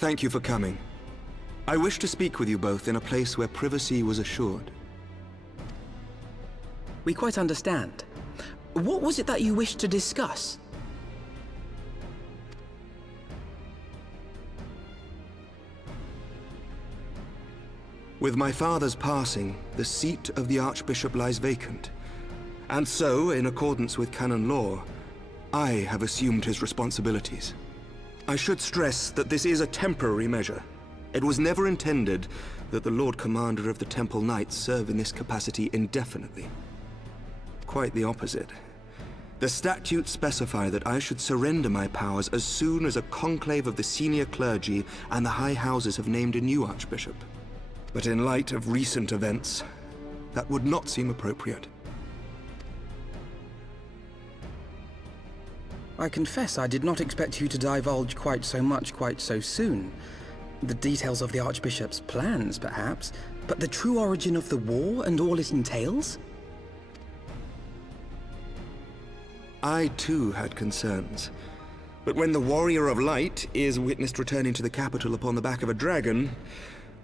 Thank you for coming. I wish to speak with you both in a place where privacy was assured. We quite understand. What was it that you wished to discuss? With my father's passing, the seat of the Archbishop lies vacant. And so, in accordance with canon law, I have assumed his responsibilities. I should stress that this is a temporary measure. It was never intended that the Lord Commander of the Temple Knights serve in this capacity indefinitely. Quite the opposite. The statutes specify that I should surrender my powers as soon as a conclave of the senior clergy and the high houses have named a new archbishop. But in light of recent events, that would not seem appropriate. I confess I did not expect you to divulge quite so much quite so soon. The details of the Archbishop's plans, perhaps, but the true origin of the war and all it entails? I too had concerns. But when the Warrior of Light is witnessed returning to the capital upon the back of a dragon,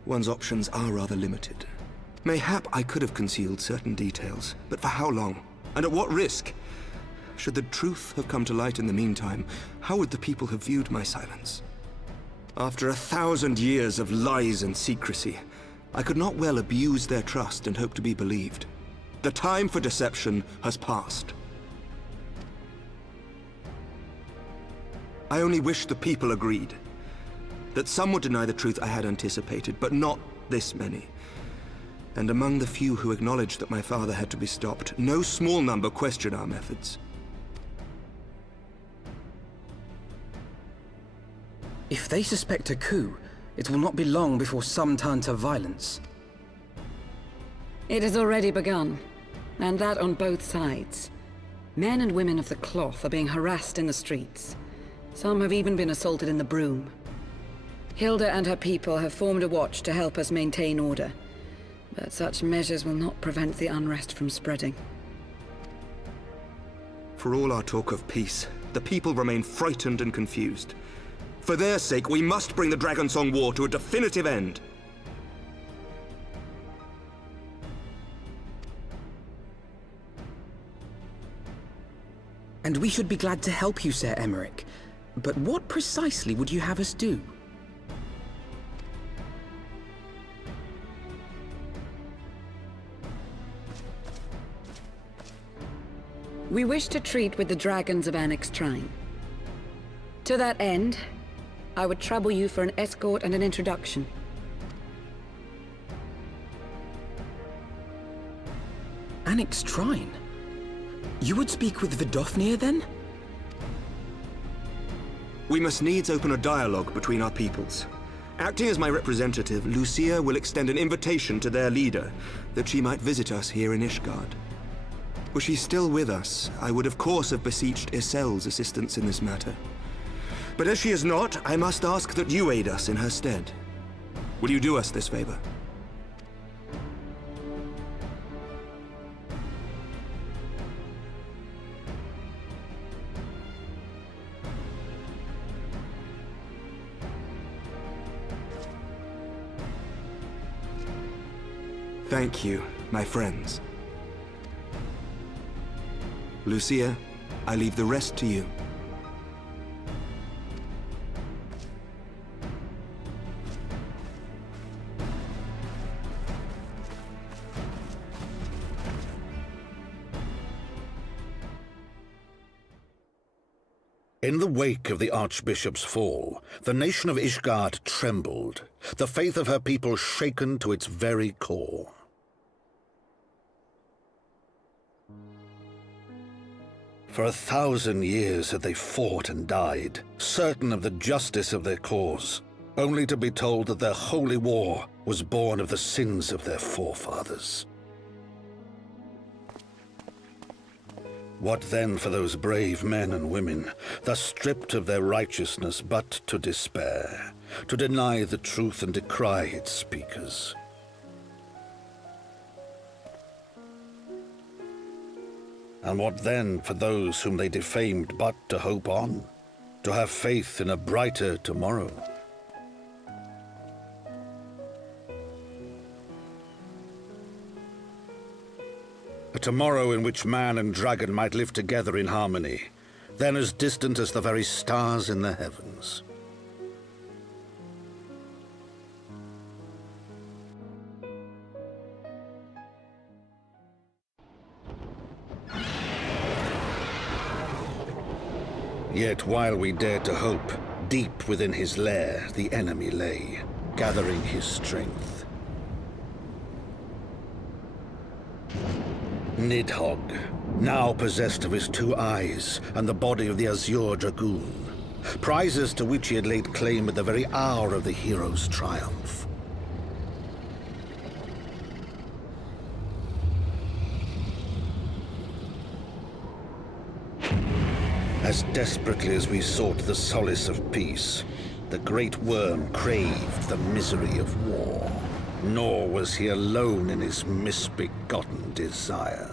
one's options are rather limited. Mayhap I could have concealed certain details, but for how long? And at what risk? Should the truth have come to light in the meantime, how would the people have viewed my silence? After 1,000 years of lies and secrecy, I could not well abuse their trust and hope to be believed. The time for deception has passed. I only wish the people agreed. That some would deny the truth I had anticipated, but not this many. And among the few who acknowledged that my father had to be stopped, no small number questioned our methods. If they suspect a coup, it will not be long before some turn to violence. It has already begun, and that on both sides. Men and women of the cloth are being harassed in the streets. Some have even been assaulted in the Broom. Hilda and her people have formed a watch to help us maintain order, but such measures will not prevent the unrest from spreading. For all our talk of peace, the people remain frightened and confused. For their sake, we must bring the Dragonsong War to a definitive end. And we should be glad to help you, Sir Emmerich. But what precisely would you have us do? We wish to treat with the dragons of FFXIV. To that end, I would trouble you for an escort and an introduction. FFXIV? You would speak with Vidofnir, then? We must needs open a dialogue between our peoples. Acting as my representative, Lucia will extend an invitation to their leader, that she might visit us here in Ishgard. Were she still with us, I would of course have beseeched Isel's assistance in this matter. But as she is not, I must ask that you aid us in her stead. Will you do us this favor? Thank you, my friends. Lucia, I leave the rest to you. In the wake of the Archbishop's fall, the nation of Ishgard trembled, the faith of her people shaken to its very core. For 1,000 years had they fought and died, certain of the justice of their cause, only to be told that their holy war was born of the sins of their forefathers. What then for those brave men and women, thus stripped of their righteousness but to despair, to deny the truth and decry its speakers? And what then for those whom they defamed but to hope on, to have faith in a brighter tomorrow? tomorrow in which man and dragon might live together in harmony, then as distant as the very stars in the heavens. Yet while we dared to hope, deep within his lair the enemy lay, gathering his strength. Nidhogg, now possessed of his 2 eyes and the body of the Azure Dragoon, prizes to which he had laid claim at the very hour of the hero's triumph. As desperately as we sought the solace of peace, the great worm craved the misery of war. Nor was he alone in his misbegotten desire.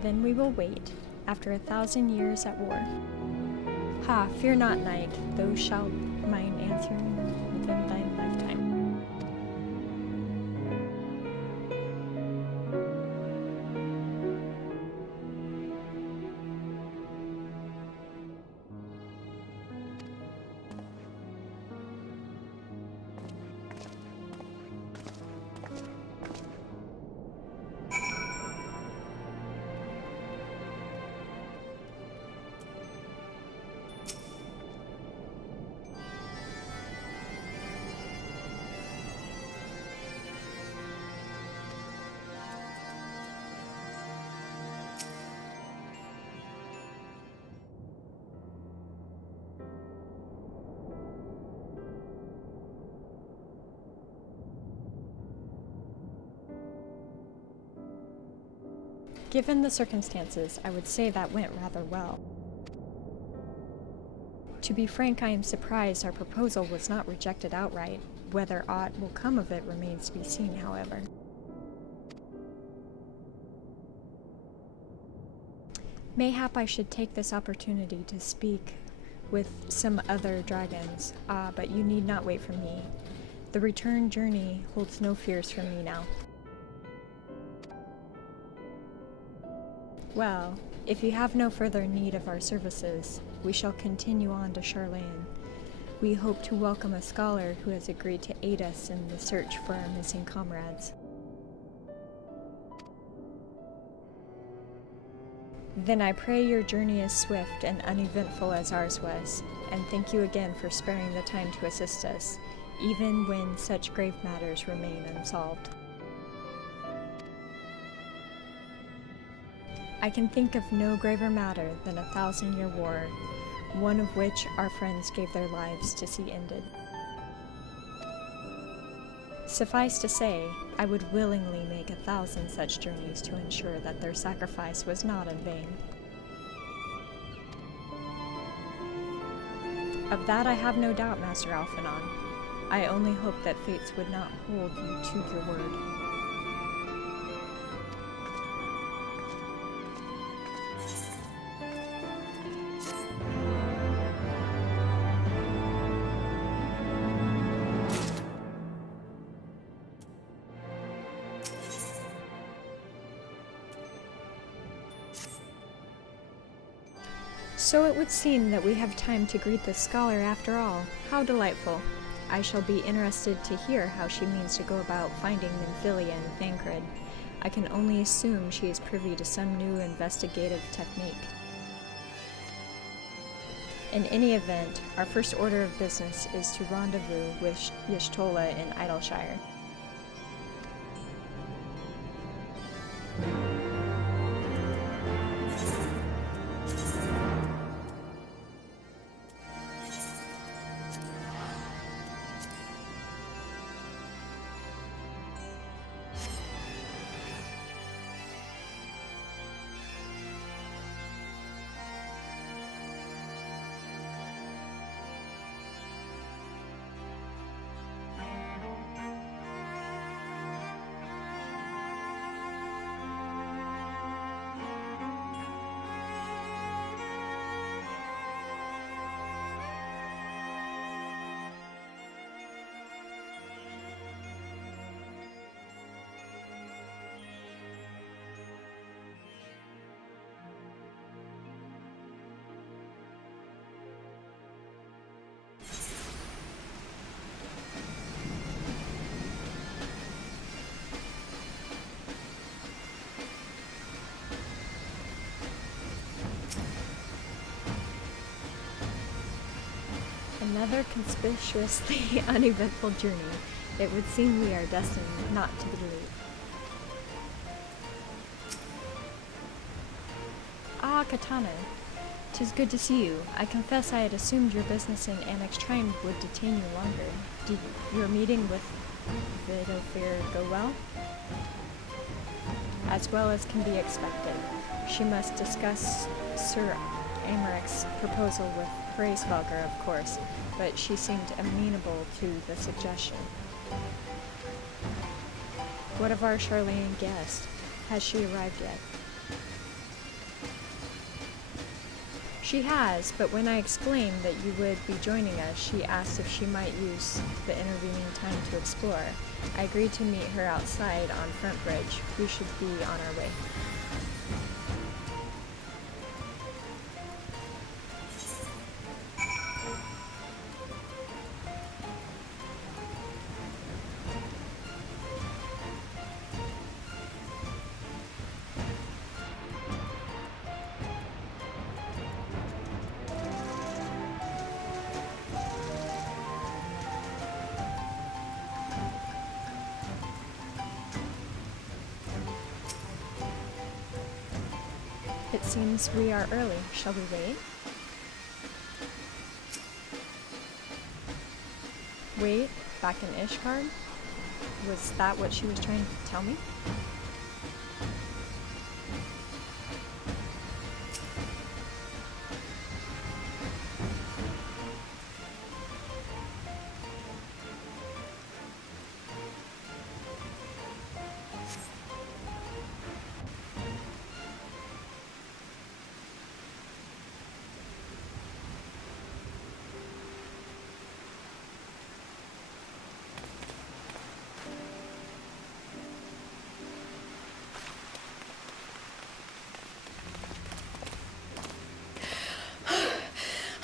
Then we will wait, after 1,000 years at war. Ha, fear not, knight, thou shalt mine answering within thy lifetime. Given the circumstances, I would say that went rather well. To be frank, I am surprised our proposal was not rejected outright. Whether aught will come of it remains to be seen, however. Mayhap I should take this opportunity to speak with some other dragons. But you need not wait for me. The return journey holds no fears for me now. Well, if you have no further need of our services, we shall continue on to Charlayan. We hope to welcome a scholar who has agreed to aid us in the search for our missing comrades. Then I pray your journey is swift and uneventful as ours was, and thank you again for sparing the time to assist us, even when such grave matters remain unsolved. I can think of no graver matter than a 1,000-year war, one of which our friends gave their lives to see ended. Suffice to say, I would willingly make 1,000 such journeys to ensure that their sacrifice was not in vain. Of that I have no doubt, Master Alphanon. I only hope that fates would not hold you to your word. So it would seem that we have time to greet this scholar after all. How delightful. I shall be interested to hear how she means to go about finding Nymphilia and Thancred. I can only assume she is privy to some new investigative technique. In any event, our first order of business is to rendezvous with Y'shtola in Idleshire. Another conspicuously uneventful journey. It would seem we are destined not to be late. Ah, Katana. 'Tis good to see you. I confess I had assumed your business in Annex Trine would detain you longer. Did your meeting with Vidofir go well? As well as can be expected. She must discuss Sir Amaric's proposal with Hraesvelgr, of course, but she seemed amenable to the suggestion. What of our Charlayan guest? Has she arrived yet? She has, but when I explained that you would be joining us, she asked if she might use the intervening time to explore. I agreed to meet her outside on Front Bridge. We should be on our way. It seems we are early. Shall we wait? Wait? Back in Ishgard? Was that what she was trying to tell me?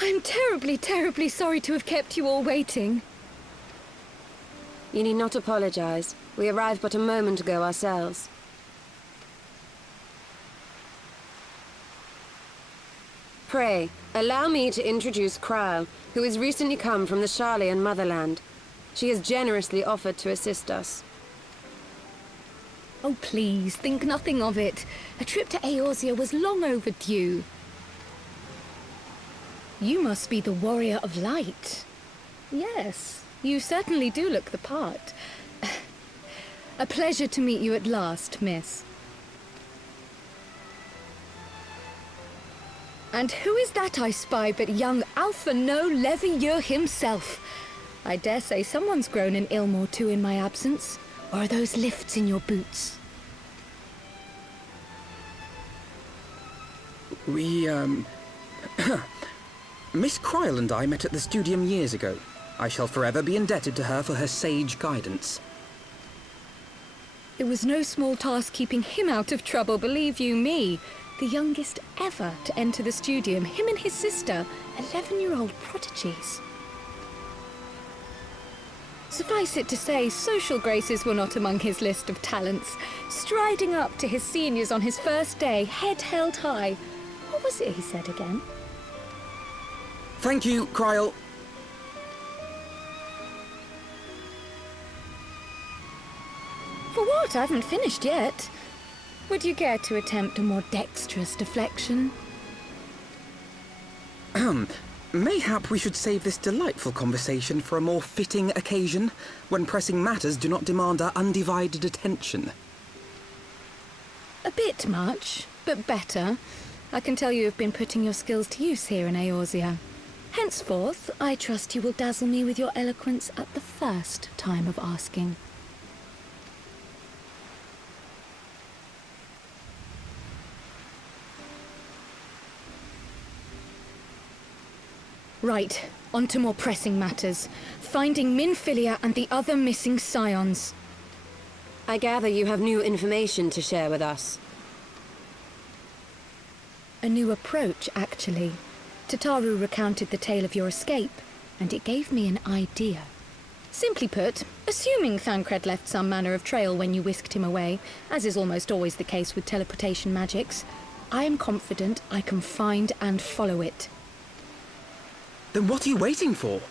I'm terribly, terribly sorry to have kept you all waiting. You need not apologize. We arrived but a moment ago ourselves. Pray, allow me to introduce Kryle, who has recently come from the Sharlayan motherland. She has generously offered to assist us. Oh, please, think nothing of it. A trip to Eorzea was long overdue. You must be the Warrior of Light. Yes, you certainly do look the part. A pleasure to meet you at last, miss. And who is that I spy but young Alpha No Levieur himself? I dare say someone's grown an ilm or two in my absence. Or are those lifts in your boots? We, Miss Kryle and I met at the Studium years ago. I shall forever be indebted to her for her sage guidance. It was no small task keeping him out of trouble, believe you me. The youngest ever to enter the Studium, him and his sister, 11-year-old prodigies. Suffice it to say, social graces were not among his list of talents. Striding up to his seniors on his first day, head held high. What was it he said again? Thank you, Kryle. For what? I haven't finished yet. Would you care to attempt a more dexterous deflection? Mayhap we should save this delightful conversation for a more fitting occasion, when pressing matters do not demand our undivided attention. A bit much, but better. I can tell you have been putting your skills to use here in Eorzea. Henceforth, I trust you will dazzle me with your eloquence at the first time of asking. Right, on to more pressing matters. Finding Minfilia and the other missing scions. I gather you have new information to share with us. A new approach, actually. Tataru recounted the tale of your escape, and it gave me an idea. Simply put, assuming Thancred left some manner of trail when you whisked him away, as is almost always the case with teleportation magics, I am confident I can find and follow it. Then what are you waiting for?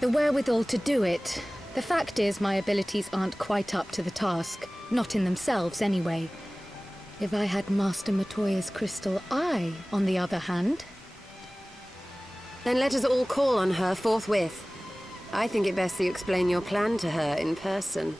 The wherewithal to do it. The fact is, my abilities aren't quite up to the task. Not in themselves, anyway. If I had Master Matoya's crystal eye, on the other hand... Then let us all call on her forthwith. I think it best that you explain your plan to her in person.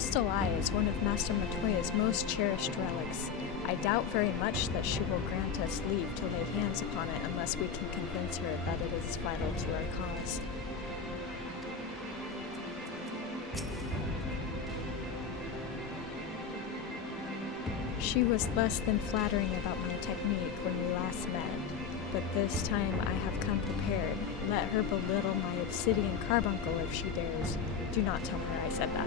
crystal eye is one of Master Matoya's most cherished relics. I doubt very much that she will grant us leave to lay hands upon it unless we can convince her that it is vital to our cause. She was less than flattering about my technique when we last met, but this time I have come prepared. Let her belittle my obsidian carbuncle if she dares. Do not tell her I said that.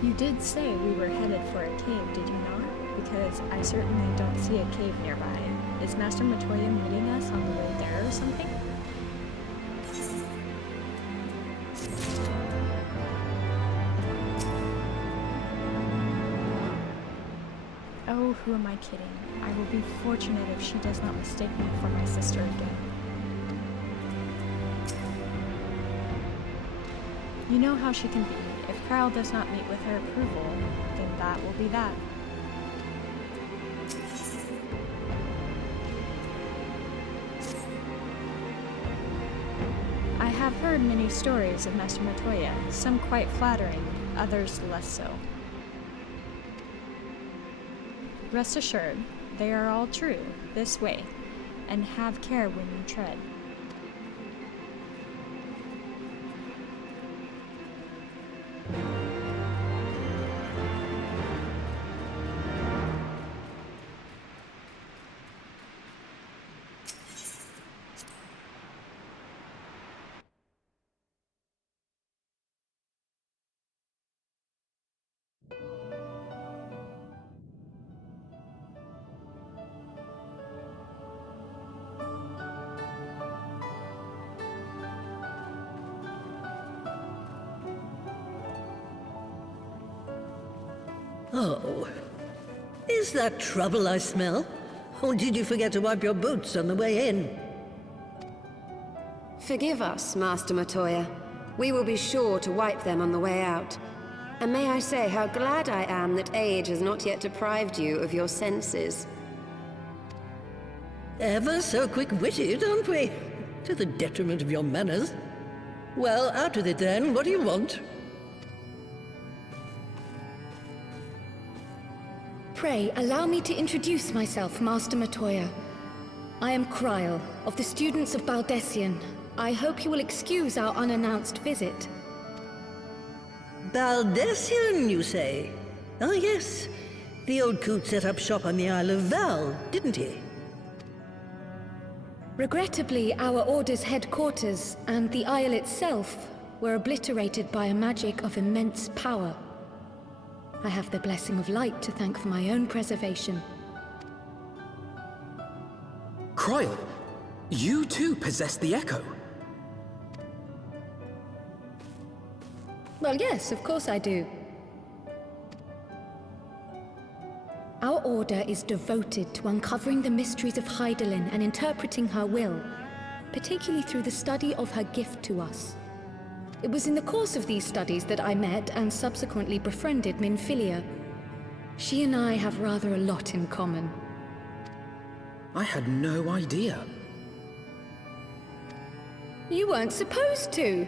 You did say we were headed for a cave, did you not? Because I certainly don't see a cave nearby. Is Master Matoya meeting us on the way there or something? Oh, who am I kidding? I will be fortunate if she does not mistake me for my sister again. You know how she can be. If Kyle does not meet with her approval, then that will be that. I have heard many stories of Master Matoya, some quite flattering, others less so. Rest assured, they are all true, this way, and have care when you tread. Oh, is that trouble I smell? Or did you forget to wipe your boots on the way in? Forgive us, Master Matoya. We will be sure to wipe them on the way out. And may I say how glad I am that age has not yet deprived you of your senses. Ever so quick-witted, aren't we? To the detriment of your manners. Well, out with it then. What do you want? Pray, allow me to introduce myself, Master Matoya. I am Kryle, of the students of Baldessian. I hope you will excuse our unannounced visit. Baldessian, you say? Ah, yes. The old coot set up shop on the Isle of Val, didn't he? Regrettably, our Order's headquarters and the Isle itself were obliterated by a magic of immense power. I have the blessing of light to thank for my own preservation. Kryle, you too possess the Echo. Well, yes, of course I do. Our Order is devoted to uncovering the mysteries of Hydaelyn and interpreting her will, particularly through the study of her gift to us. It was in the course of these studies that I met and subsequently befriended Minfilia. She and I have rather a lot in common. I had no idea. You weren't supposed to.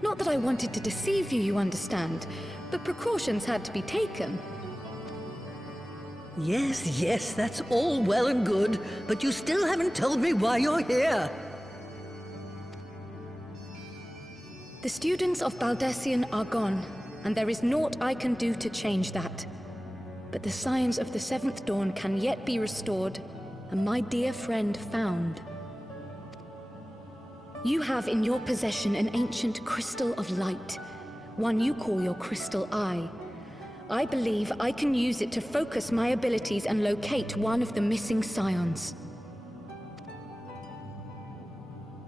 Not that I wanted to deceive you, you understand, but precautions had to be taken. Yes, yes, that's all well and good, but you still haven't told me why you're here. The students of Baldessian are gone, and there is naught I can do to change that. But the science of the Seventh Dawn can yet be restored, and my dear friend found. You have in your possession an ancient crystal of light, one you call your crystal eye. I believe I can use it to focus my abilities and locate one of the missing scions.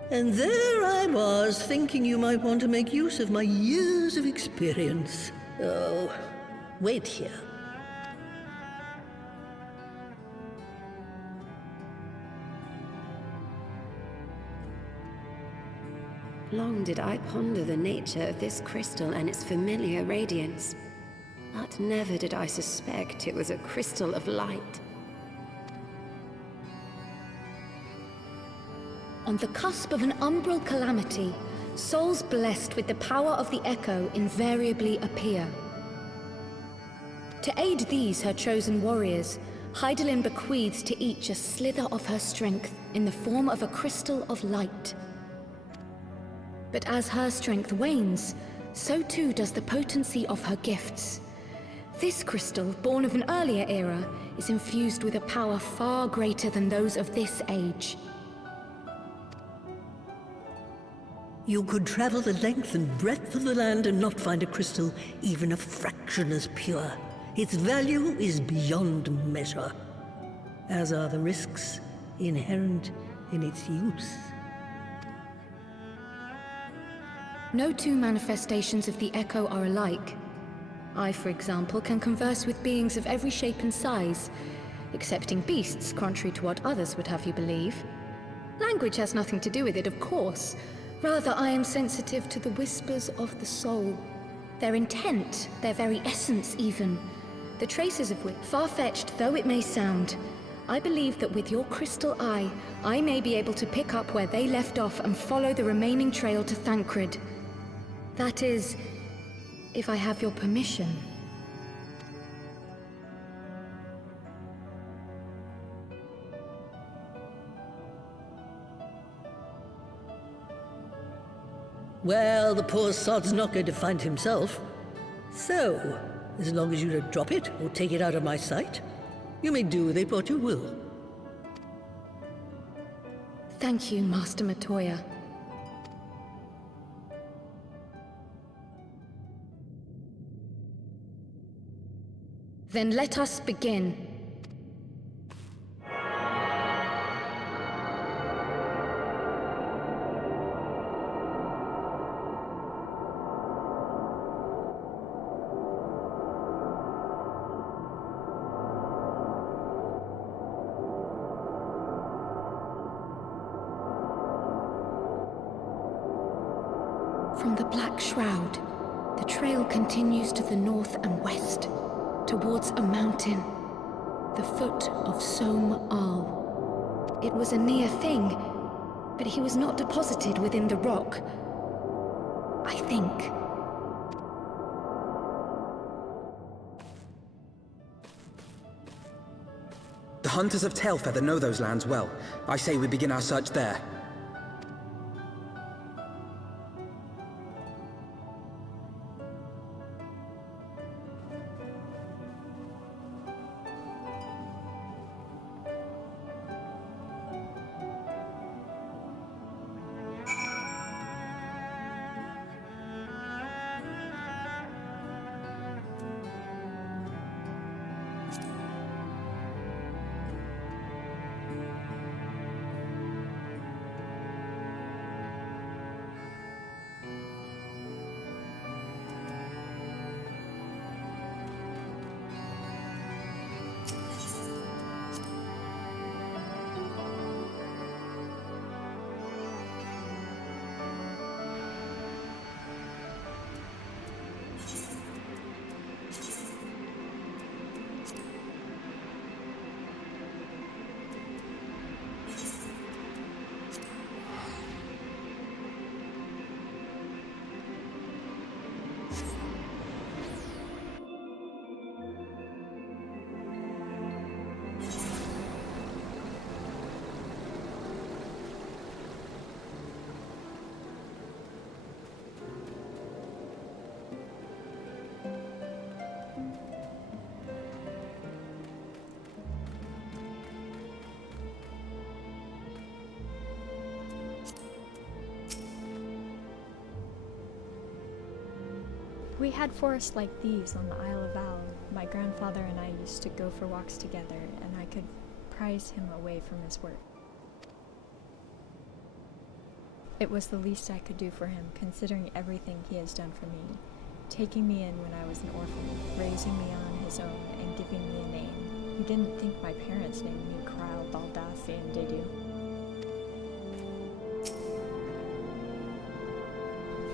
And there I was, thinking you might want to make use of my years of experience. Oh, wait here. Long did I ponder the nature of this crystal and its familiar radiance, but never did I suspect it was a crystal of light. On the cusp of an umbral calamity, souls blessed with the power of the Echo invariably appear. To aid these, her chosen warriors, Hydaelyn bequeaths to each a slither of her strength in the form of a crystal of light. But as her strength wanes, so too does the potency of her gifts. This crystal, born of an earlier era, is infused with a power far greater than those of this age. You could travel the length and breadth of the land and not find a crystal even a fraction as pure. Its value is beyond measure, as are the risks inherent in its use. No two manifestations of the Echo are alike. I, for example, can converse with beings of every shape and size, excepting beasts, contrary to what others would have you believe. Language has nothing to do with it, of course. Rather, I am sensitive to the whispers of the soul. Their intent, their very essence even. The traces of which, far-fetched though it may sound, I believe that with your crystal eye, I may be able to pick up where they left off and follow the remaining trail to Thancred. That is, if I have your permission. Well, the poor sod's not going to find himself. So, as long as you don't drop it or take it out of my sight, you may do with it what you will. Thank you, Master Matoya. Then let us begin. From the Black Shroud, the trail continues to the north and west, towards a mountain, the foot of Som Al. It was a near thing, but he was not deposited within the rock. I think. The hunters of Tailfeather know those lands well. I say we begin our search there. We had forests like these on the Isle of Al. My grandfather and I used to go for walks together, and I could prize him away from his work. It was the least I could do for him, considering everything he has done for me. Taking me in when I was an orphan, raising me on his own, and giving me a name. You didn't think my parents named me Krile Baldassian, did you?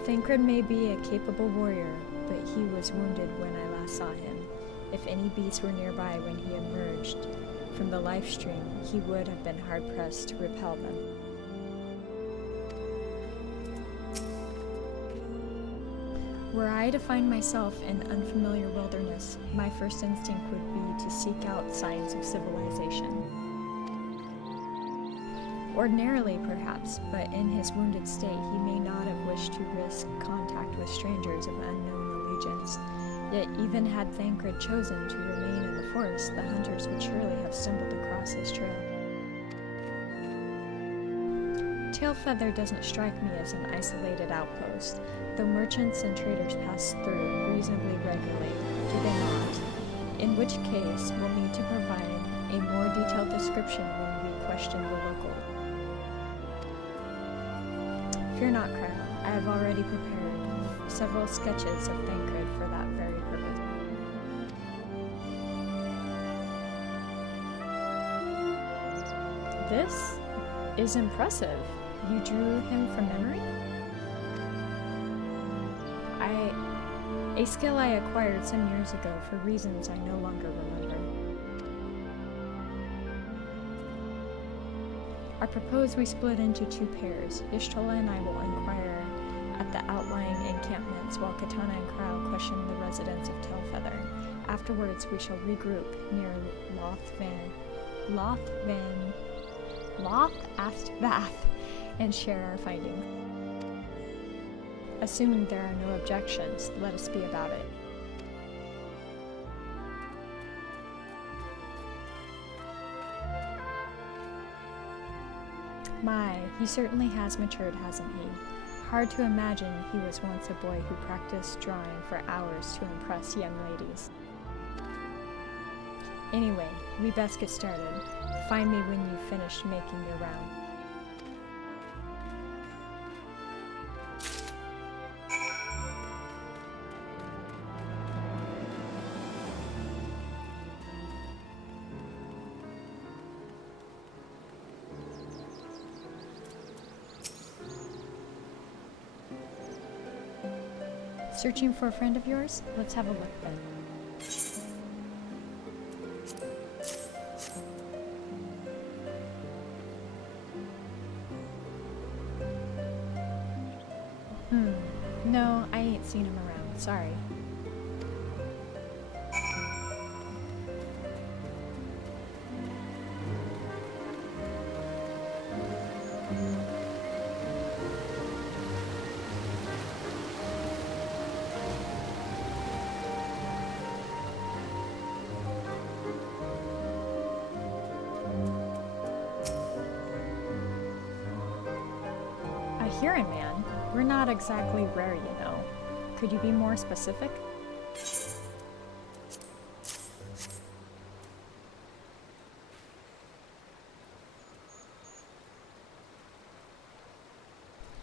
Thancred may be a capable warrior, but he was wounded when I last saw him. If any beasts were nearby when he emerged from the life stream, he would have been hard-pressed to repel them. Were I to find myself in unfamiliar wilderness, my first instinct would be to seek out signs of civilization. Ordinarily, perhaps, but in his wounded state, he may not have wished to risk contact with strangers of unknown allegiance. Yet even had Thancred chosen to remain in the forest, the hunters would surely have stumbled across his trail. Tailfeather doesn't strike me as an isolated outpost, though merchants and traders pass through reasonably regularly, do they not? In which case, we'll need to provide a more detailed description when we question the local. Fear not, Crown. I have already prepared several sketches of Thancred for that very purpose. This is impressive. You drew him from memory? A skill I acquired some years ago for reasons I no longer remember. I propose we split into two pairs. Ishtola and I will inquire at the outlying encampments while Katana and Krau question the residents of Tailfeather. Afterwards, we shall regroup near Loth Astbath and share our findings. Assuming there are no objections, let us be about it. My, he certainly has matured, hasn't he? Hard to imagine he was once a boy who practiced drawing for hours to impress young ladies. Anyway, we best get started. Find me when you've finished making your round. Searching for a friend of yours? Let's have a look then. No, I ain't seen him around. Sorry. A Huron man? We're not exactly rare, you know. Could you be more specific?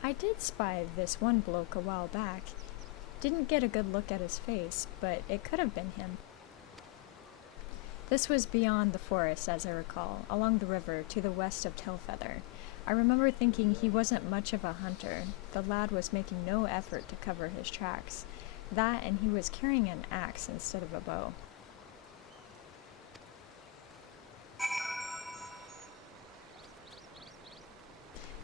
I did spy this one bloke a while back. Didn't get a good look at his face, but it could have been him. This was beyond the forest, as I recall, along the river to the west of Tailfeather. I remember thinking he wasn't much of a hunter. The lad was making no effort to cover his tracks. That, and he was carrying an axe instead of a bow.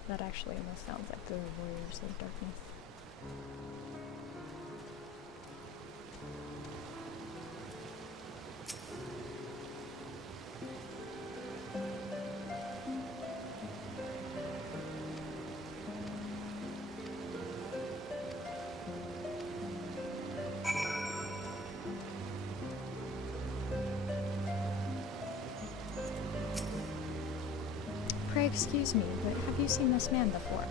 That actually almost sounds like the Warriors of Darkness. Pray excuse me, but have you seen this man before?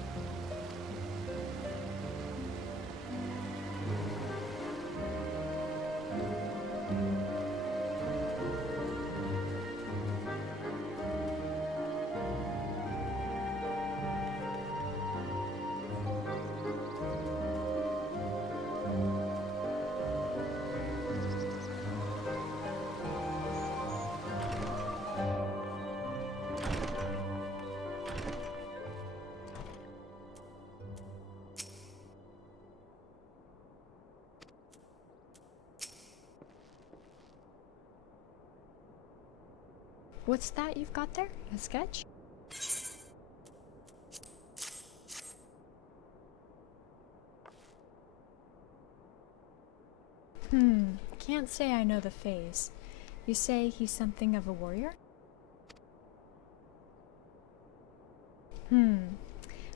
What's that you've got there? A sketch? Can't say I know the phase. You say he's something of a warrior?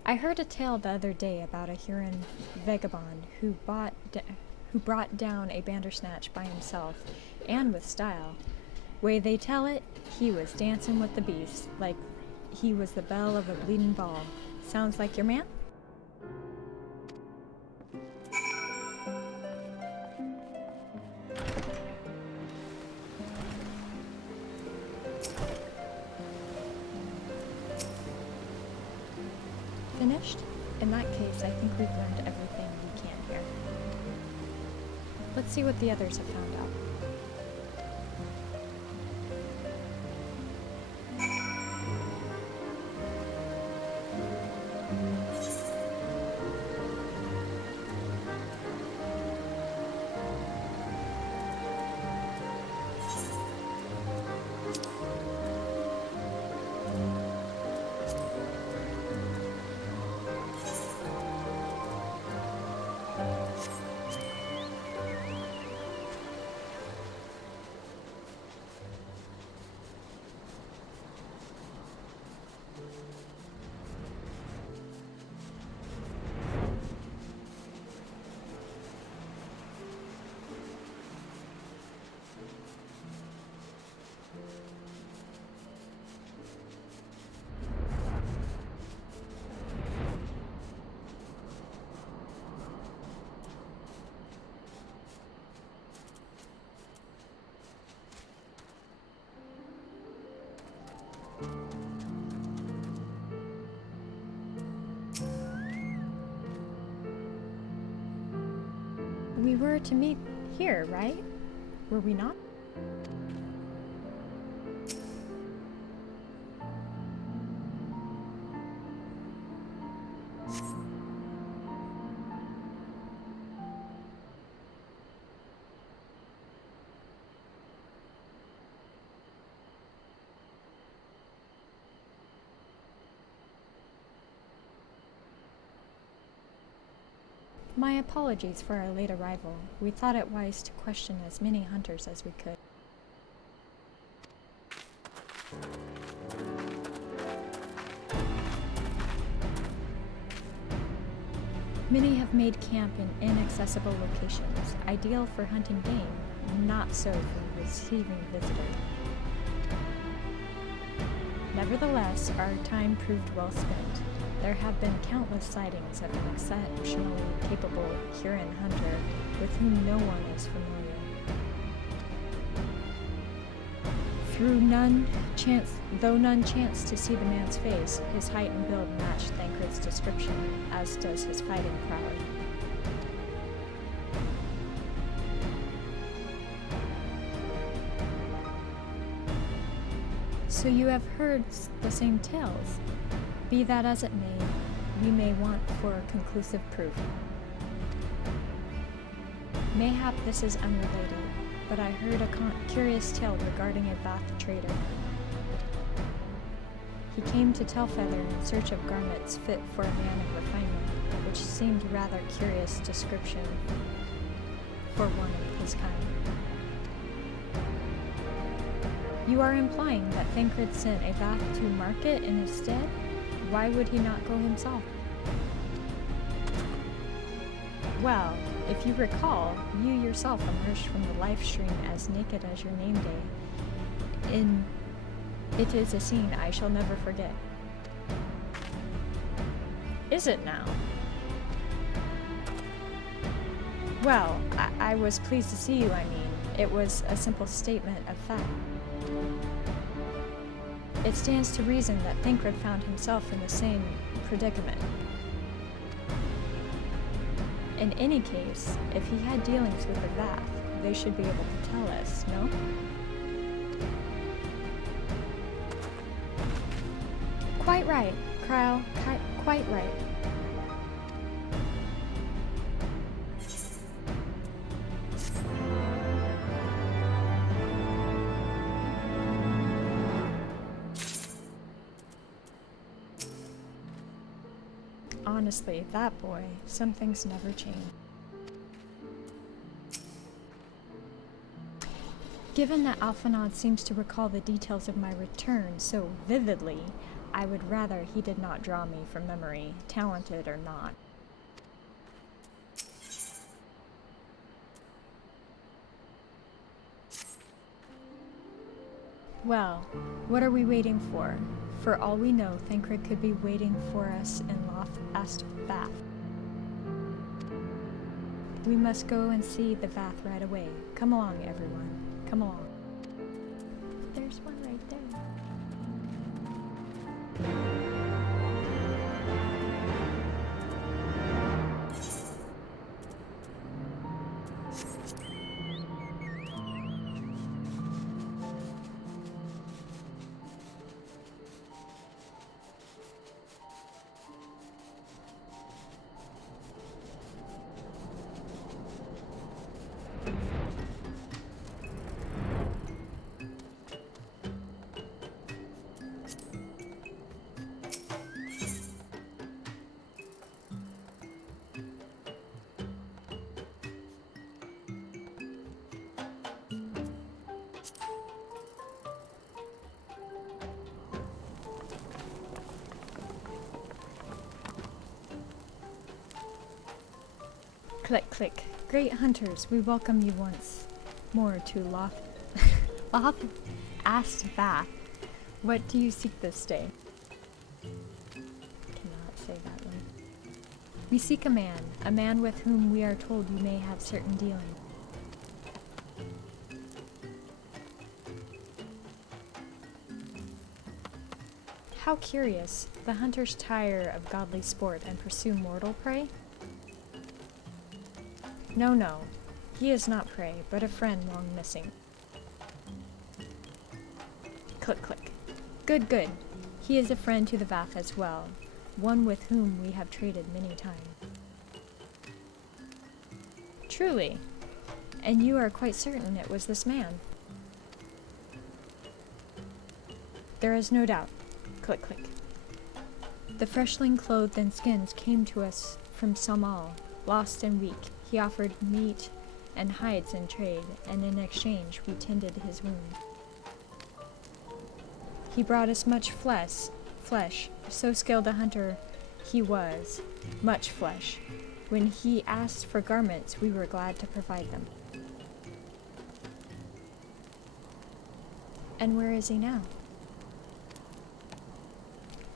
I heard a tale the other day about a Huron vagabond who brought down a Bandersnatch by himself, and with style. Way they tell it, he was dancing with the beast, like he was the belle of a bleeding ball. Sounds like your man? Finished? In that case, I think we've learned everything we can here. Let's see what the others have found out. We were to meet here, right? Were we not? My apologies for our late arrival. We thought it wise to question as many hunters as we could. Many have made camp in inaccessible locations, ideal for hunting game, not so for receiving visitors. Nevertheless, our time proved well spent. There have been countless sightings of an exceptionally capable Huron hunter with whom no one is familiar. Though none chanced to see the man's face, his height and build matched Thancred's description, as does his fighting prowess. So you have heard the same tales. Be that as it may, we may want for conclusive proof. Mayhap this is unrelated, but I heard a curious tale regarding a Vath trader. He came to Telfeather in search of garments fit for a man of refinement, which seemed rather curious description for one of his kind. You are implying that Thancred sent a Vath to market in his stead? Why would he not go himself? Well, if you recall, you yourself emerged from the live stream as naked as your name day. It is a scene I shall never forget. Is it now? Well, I was pleased to see you, I mean. It was a simple statement of fact. It stands to reason that Thancred found himself in the same predicament. In any case, if he had dealings with the Vath, they should be able to tell us, no? Quite right, Kryle. Quite right. Honestly, that boy, some things never change. Given that Alphinaud seems to recall the details of my return so vividly, I would rather he did not draw me from memory, talented or not. Well, what are we waiting for? For all we know, Thancred could be waiting for us in Loth Ast Bath. We must go and see the bath right away. Come along, everyone. Come along. There's one right there. Click, click. Great hunters, we welcome you once more to Loth Ast Bath. What do you seek this day? Cannot say that one. We seek a man with whom we are told you may have certain dealing. How curious. The hunters tire of godly sport and pursue mortal prey? No, no. He is not prey, but a friend long missing. Click, click. Good, good. He is a friend to the Bath as well, one with whom we have traded many times. Truly. And you are quite certain it was this man? There is no doubt. Click, click. The freshling clothed and skins came to us from Samal, lost and weak. He offered meat and hides in trade, and in exchange we tended his wound. He brought us much flesh, so skilled a hunter he was, much flesh. When he asked for garments, we were glad to provide them. And where is he now?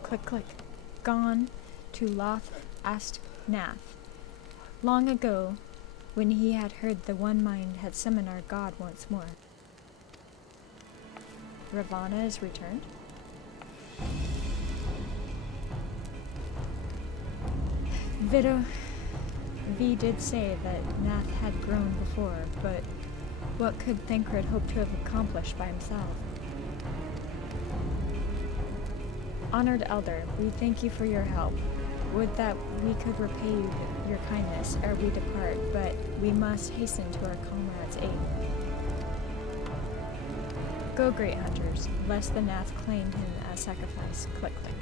Click, click. Gone to Loth Ast Nath. Long ago, when he had heard the One Mind had summoned our god once more. Ravana is returned? V did say that Nath had grown before, but what could Thancred hope to have accomplished by himself? Honored Elder, we thank you for your help. Would that we could repay you your kindness ere we depart, but we must hasten to our comrades' aid. Go, great hunters, lest the Nath claim him as sacrifice. Click, click.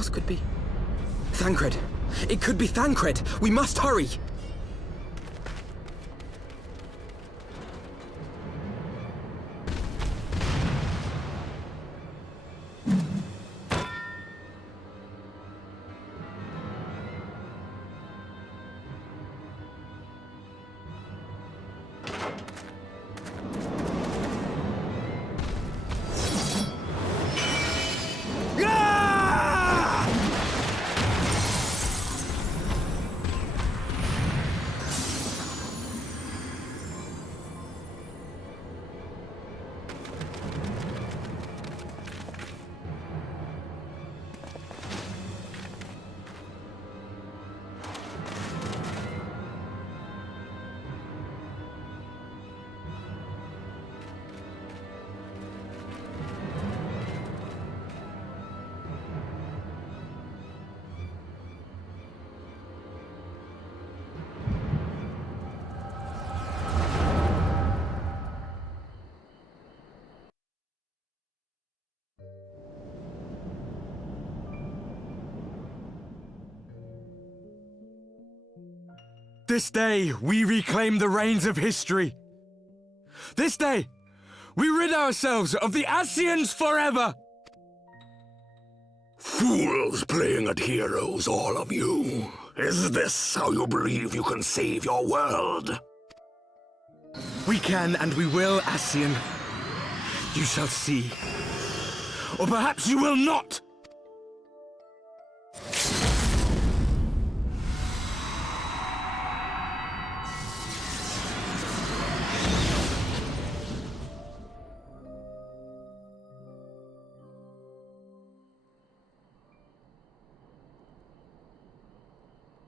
else could be? Thancred! It could be Thancred! We must hurry! This day, we reclaim the reins of history. This day, we rid ourselves of the Ascians forever! Fools playing at heroes, all of you. Is this how you believe you can save your world? We can and we will, Ascian. You shall see. Or perhaps you will not!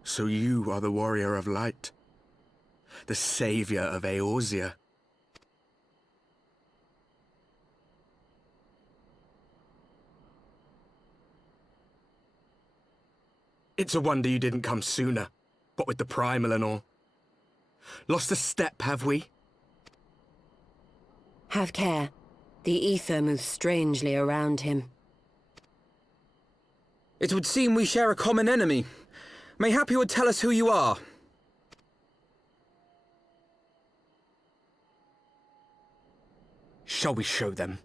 So you are the Warrior of Light, the savior of Eorzea. It's a wonder you didn't come sooner, what with the primal and all. Lost a step, have we? Have care. The ether moves strangely around him. It would seem we share a common enemy. Mayhap you would tell us who you are. Shall we show them?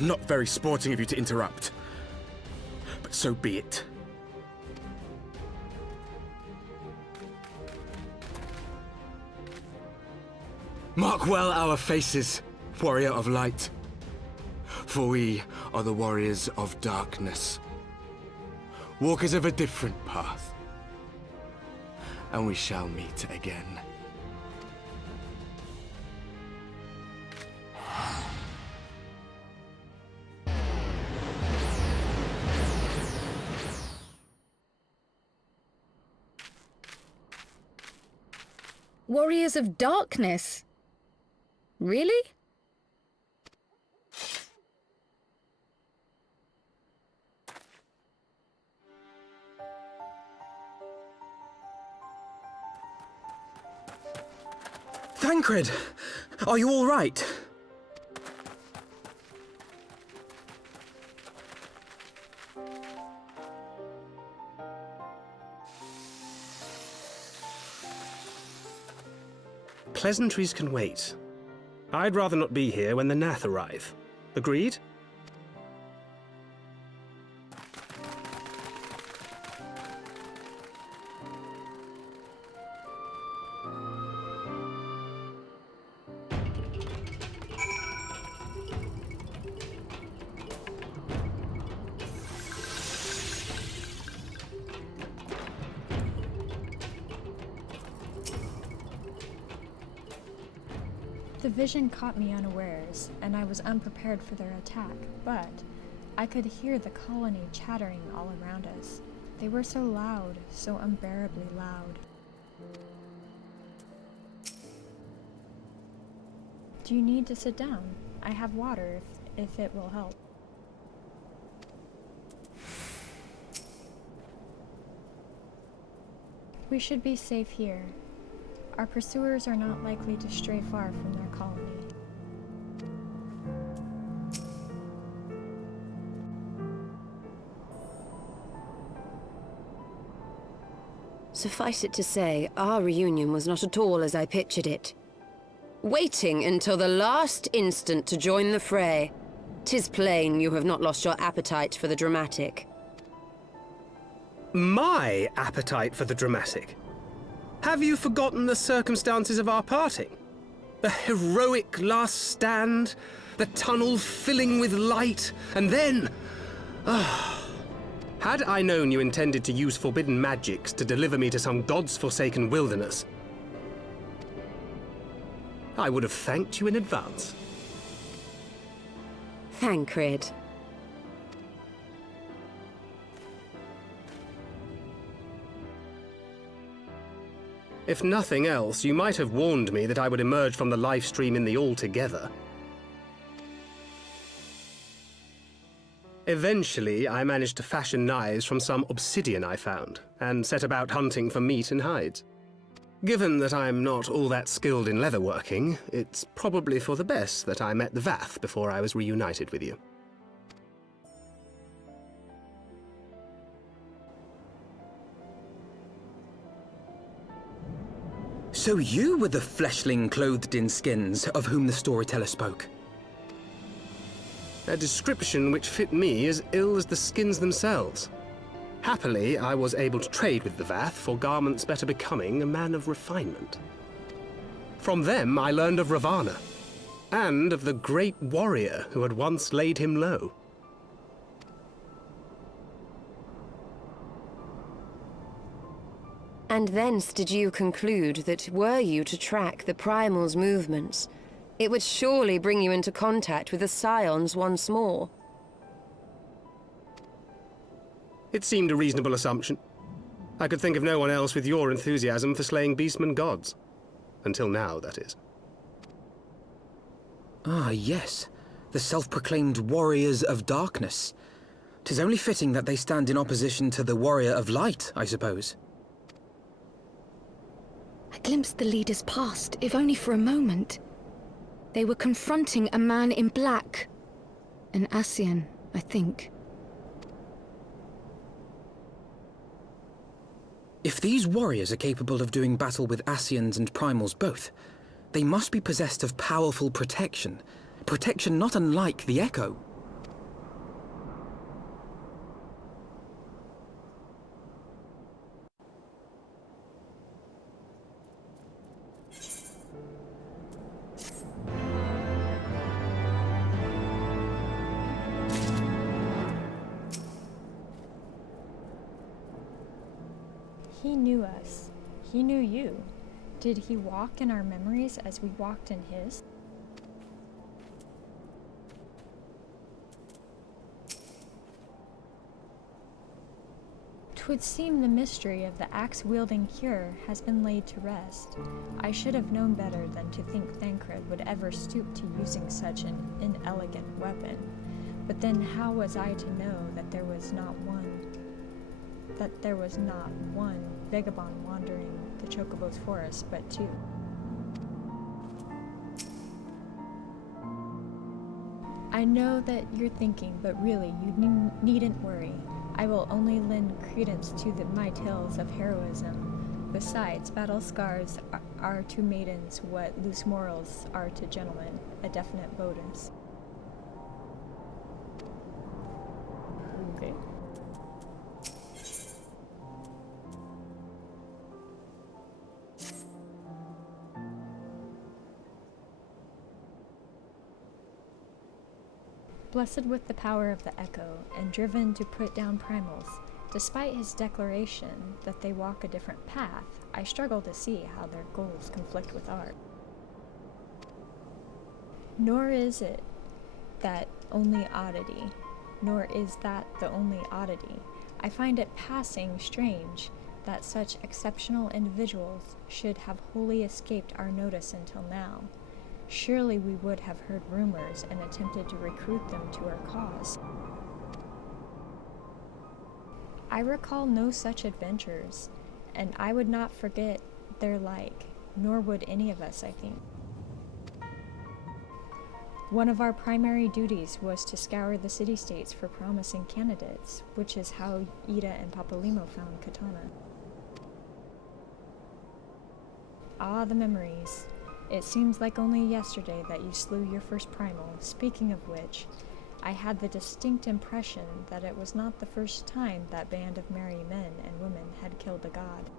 Not very sporting of you to interrupt, but so be it. Mark well our faces, Warrior of Light, for we are the Warriors of Darkness, walkers of a different path, and we shall meet again. Warriors of Darkness? Really? Thancred! Are you all right? Pleasantries can wait. I'd rather not be here when the Nath arrive. Agreed? The vision caught me unawares, and I was unprepared for their attack, but I could hear the colony chattering all around us. They were so loud, so unbearably loud. Do you need to sit down? I have water if it will help. We should be safe here. Our pursuers are not likely to stray far from their colony. Suffice it to say, our reunion was not at all as I pictured it. Waiting until the last instant to join the fray. 'Tis plain you have not lost your appetite for the dramatic. My appetite for the dramatic? Have you forgotten the circumstances of our parting? The heroic last stand, the tunnel filling with light, and then... Had I known you intended to use forbidden magics to deliver me to some gods-forsaken wilderness, I would have thanked you in advance. Thancred. If nothing else, you might have warned me that I would emerge from the live stream in the Altogether. Eventually, I managed to fashion knives from some obsidian I found, and set about hunting for meat and hides. Given that I'm not all that skilled in leatherworking, it's probably for the best that I met the Vath before I was reunited with you. So you were the fleshling clothed in skins of whom the storyteller spoke? A description which fit me as ill as the skins themselves. Happily, I was able to trade with the Vath for garments better becoming a man of refinement. From them, I learned of Ravana, and of the great warrior who had once laid him low. And thence did you conclude that were you to track the Primal's movements, it would surely bring you into contact with the Scions once more. It seemed a reasonable assumption. I could think of no one else with your enthusiasm for slaying beastmen gods. Until now, that is. Ah, yes. The self-proclaimed Warriors of Darkness. 'Tis only fitting that they stand in opposition to the Warrior of Light, I suppose. I glimpsed the leaders past, if only for a moment. They were confronting a man in black. An Ascian, I think. If these warriors are capable of doing battle with Ascians and Primals both, they must be possessed of powerful protection. Protection not unlike the Echo. He knew us. He knew you. Did he walk in our memories as we walked in his? 'Twould seem the mystery of the axe-wielding cure has been laid to rest. I should have known better than to think Thancred would ever stoop to using such an inelegant weapon. But then how was I to know that there was not one vagabond wandering the Chocobo's forest, but two? I know that you're thinking, but really, you needn't worry. I will only lend credence to my tales of heroism. Besides, battle scars are to maidens what loose morals are to gentlemen, a definite bonus. Okay. Blessed with the power of the echo, and driven to put down primals, despite his declaration that they walk a different path, I struggle to see how their goals conflict with ours. Nor is that the only oddity. I find it passing strange that such exceptional individuals should have wholly escaped our notice until now. Surely we would have heard rumors and attempted to recruit them to our cause. I recall no such adventures, and I would not forget their like, nor would any of us, I think. One of our primary duties was to scour the city-states for promising candidates, which is how Ida and Papalymo found Katana. Ah, the memories. It seems like only yesterday that you slew your first primal, speaking of which, I had the distinct impression that it was not the first time that band of merry men and women had killed a god.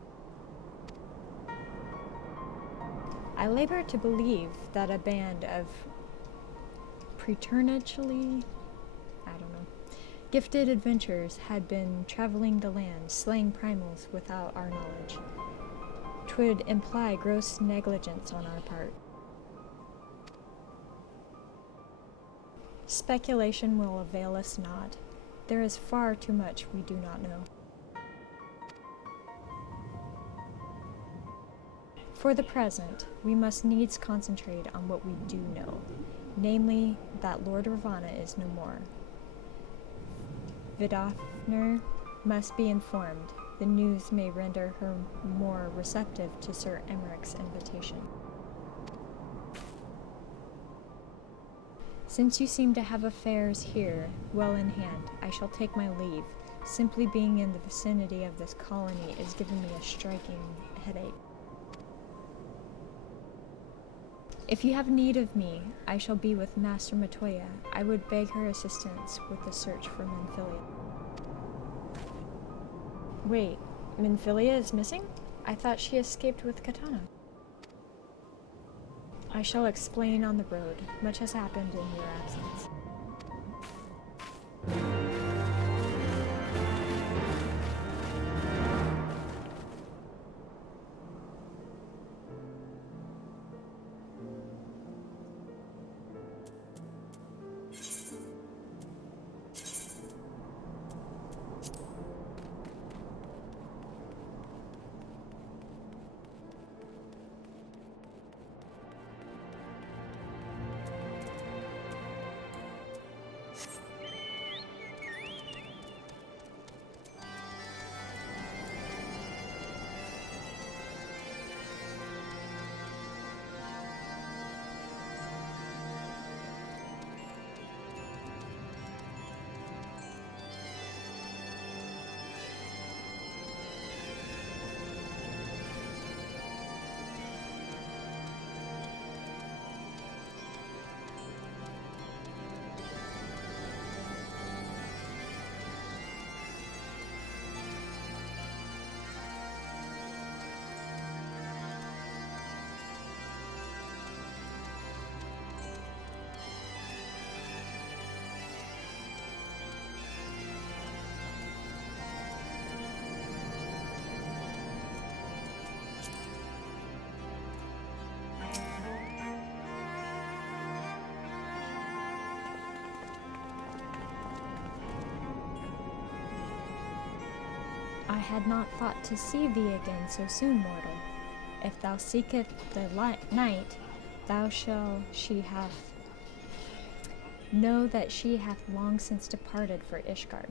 I labor to believe that a band of preternatually, gifted adventurers had been traveling the land, slaying primals without our knowledge. 'Twould imply gross negligence on our part. Speculation will avail us not. There is far too much we do not know. For the present, we must needs concentrate on what we do know, namely that Lord Ravana is no more. Vidofnir must be informed. The news may render her more receptive to Sir Emeric's invitation. Since you seem to have affairs here well in hand, I shall take my leave. Simply being in the vicinity of this colony is giving me a striking headache. If you have need of me, I shall be with Master Matoya. I would beg her assistance with the search for Minfilia. Wait, Minfilia is missing? I thought she escaped with Katana. I shall explain on the road. Much has happened in your absence. had not thought to see thee again so soon, mortal. If thou seekest the night, thou shall she hath. Know that she hath long since departed for Ishgard.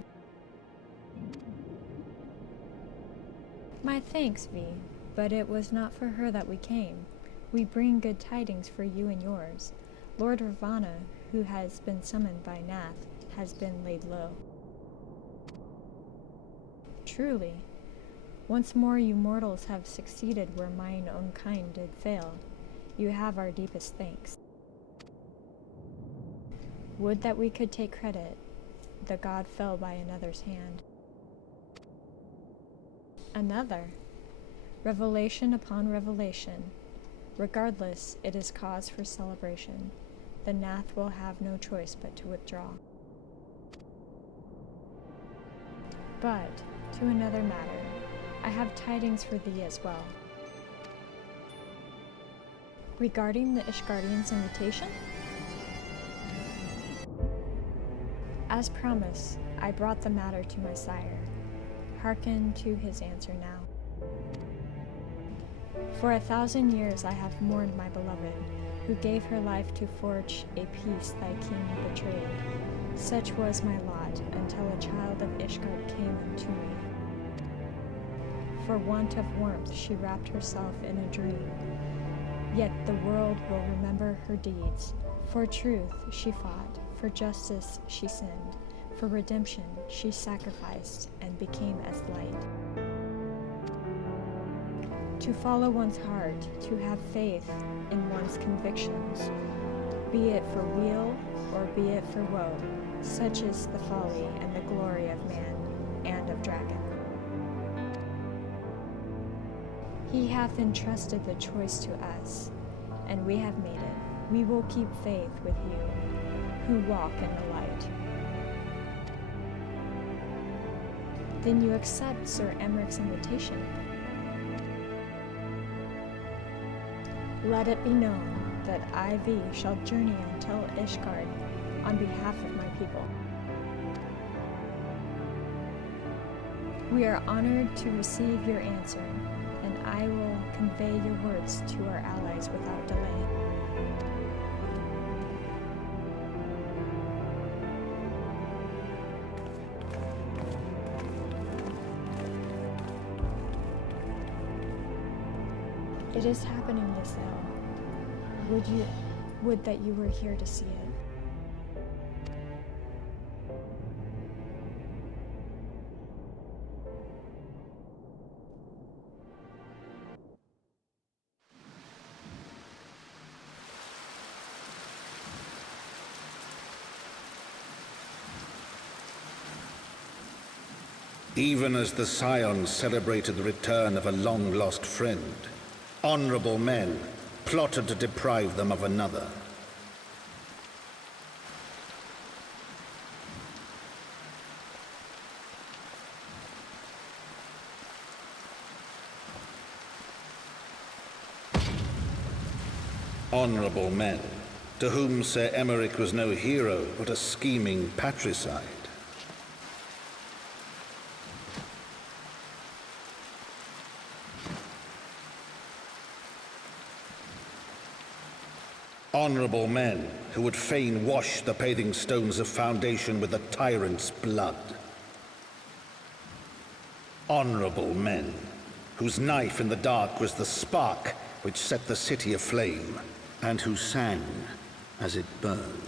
My thanks, Vi, but it was not for her that we came. We bring good tidings for you and yours. Lord Ravana, who has been summoned by Nath, has been laid low. Truly, once more you mortals have succeeded where mine own kind did fail. You have our deepest thanks. Would that we could take credit. The god fell by another's hand. Another. Revelation upon revelation. Regardless, it is cause for celebration. The Nath will have no choice but to withdraw. But, to another matter, I have tidings for thee as well. Regarding the Ishgardians' invitation? As promised, I brought the matter to my sire. Hearken to his answer now. For 1,000 years I have mourned my beloved, who gave her life to forge a peace thy king betrayed. Such was my lot, until a child of Ishgard came unto me. For want of warmth she wrapped herself in a dream. Yet the world will remember her deeds. For truth she fought, for justice she sinned, for redemption she sacrificed and became as light. To follow one's heart, to have faith in one's convictions, be it for weal or be it for woe, such is the folly and the glory of man and of dragon. He hath entrusted the choice to us, and we have made it. We will keep faith with you, who walk in the light. Then you accept Sir Emmeric's invitation. Let it be known that I, Vi, shall journey until Ishgard on behalf of my people. We are honored to receive your answer, and I will convey your words to our allies without delay. It is happening, Giselle. Would that you were here to see it. Even as the Scions celebrated the return of a long-lost friend, honorable men plotted to deprive them of another. Honorable men, to whom Sir Emeric was no hero, but a scheming patricide. Honorable men who would fain wash the paving stones of foundation with the tyrant's blood. Honorable men whose knife in the dark was the spark which set the city aflame, and who sang as it burned.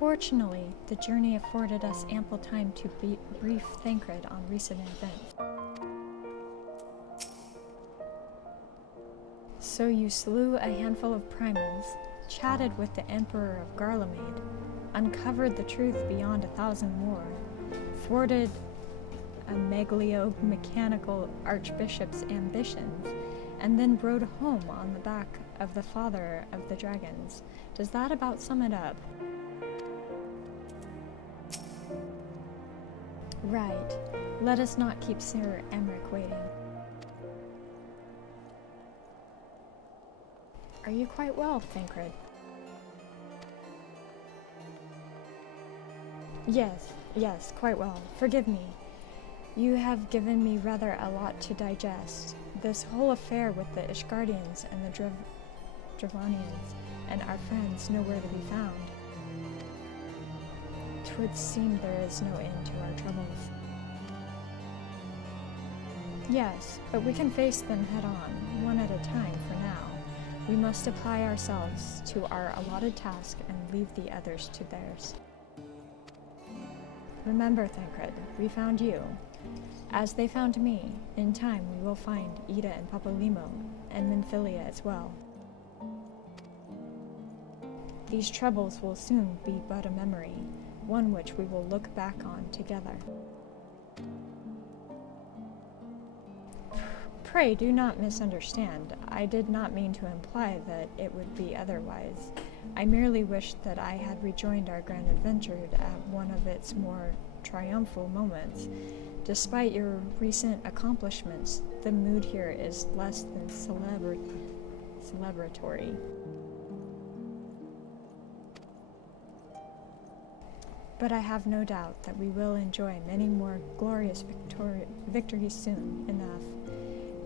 Fortunately, the journey afforded us ample time to brief Thancred on recent events. So you slew a handful of primals, chatted with the Emperor of Garlemald, uncovered the truth beyond 1,000 more, thwarted a megalomechanical archbishop's ambitions, and then rode home on the back of the father of the dragons. Does that about sum it up? Right. Let us not keep Sir Emmerich waiting. Are you quite well, Thancred? Yes, quite well. Forgive me. You have given me rather a lot to digest. This whole affair with the Ishgardians and the Dravanians and our friends nowhere to be found. 'Twould seem there is no end to our troubles. Yes, but we can face them head on, one at a time for now. We must apply ourselves to our allotted task and leave the others to theirs. Remember, Thancred, we found you. As they found me, in time we will find Ida and Papalymo, and Minfilia as well. These troubles will soon be but a memory, one which we will look back on together. Pray do not misunderstand. I did not mean to imply that it would be otherwise. I merely wished that I had rejoined our grand adventure at one of its more triumphal moments. Despite your recent accomplishments, the mood here is less than celebratory. But I have no doubt that we will enjoy many more glorious victories soon enough,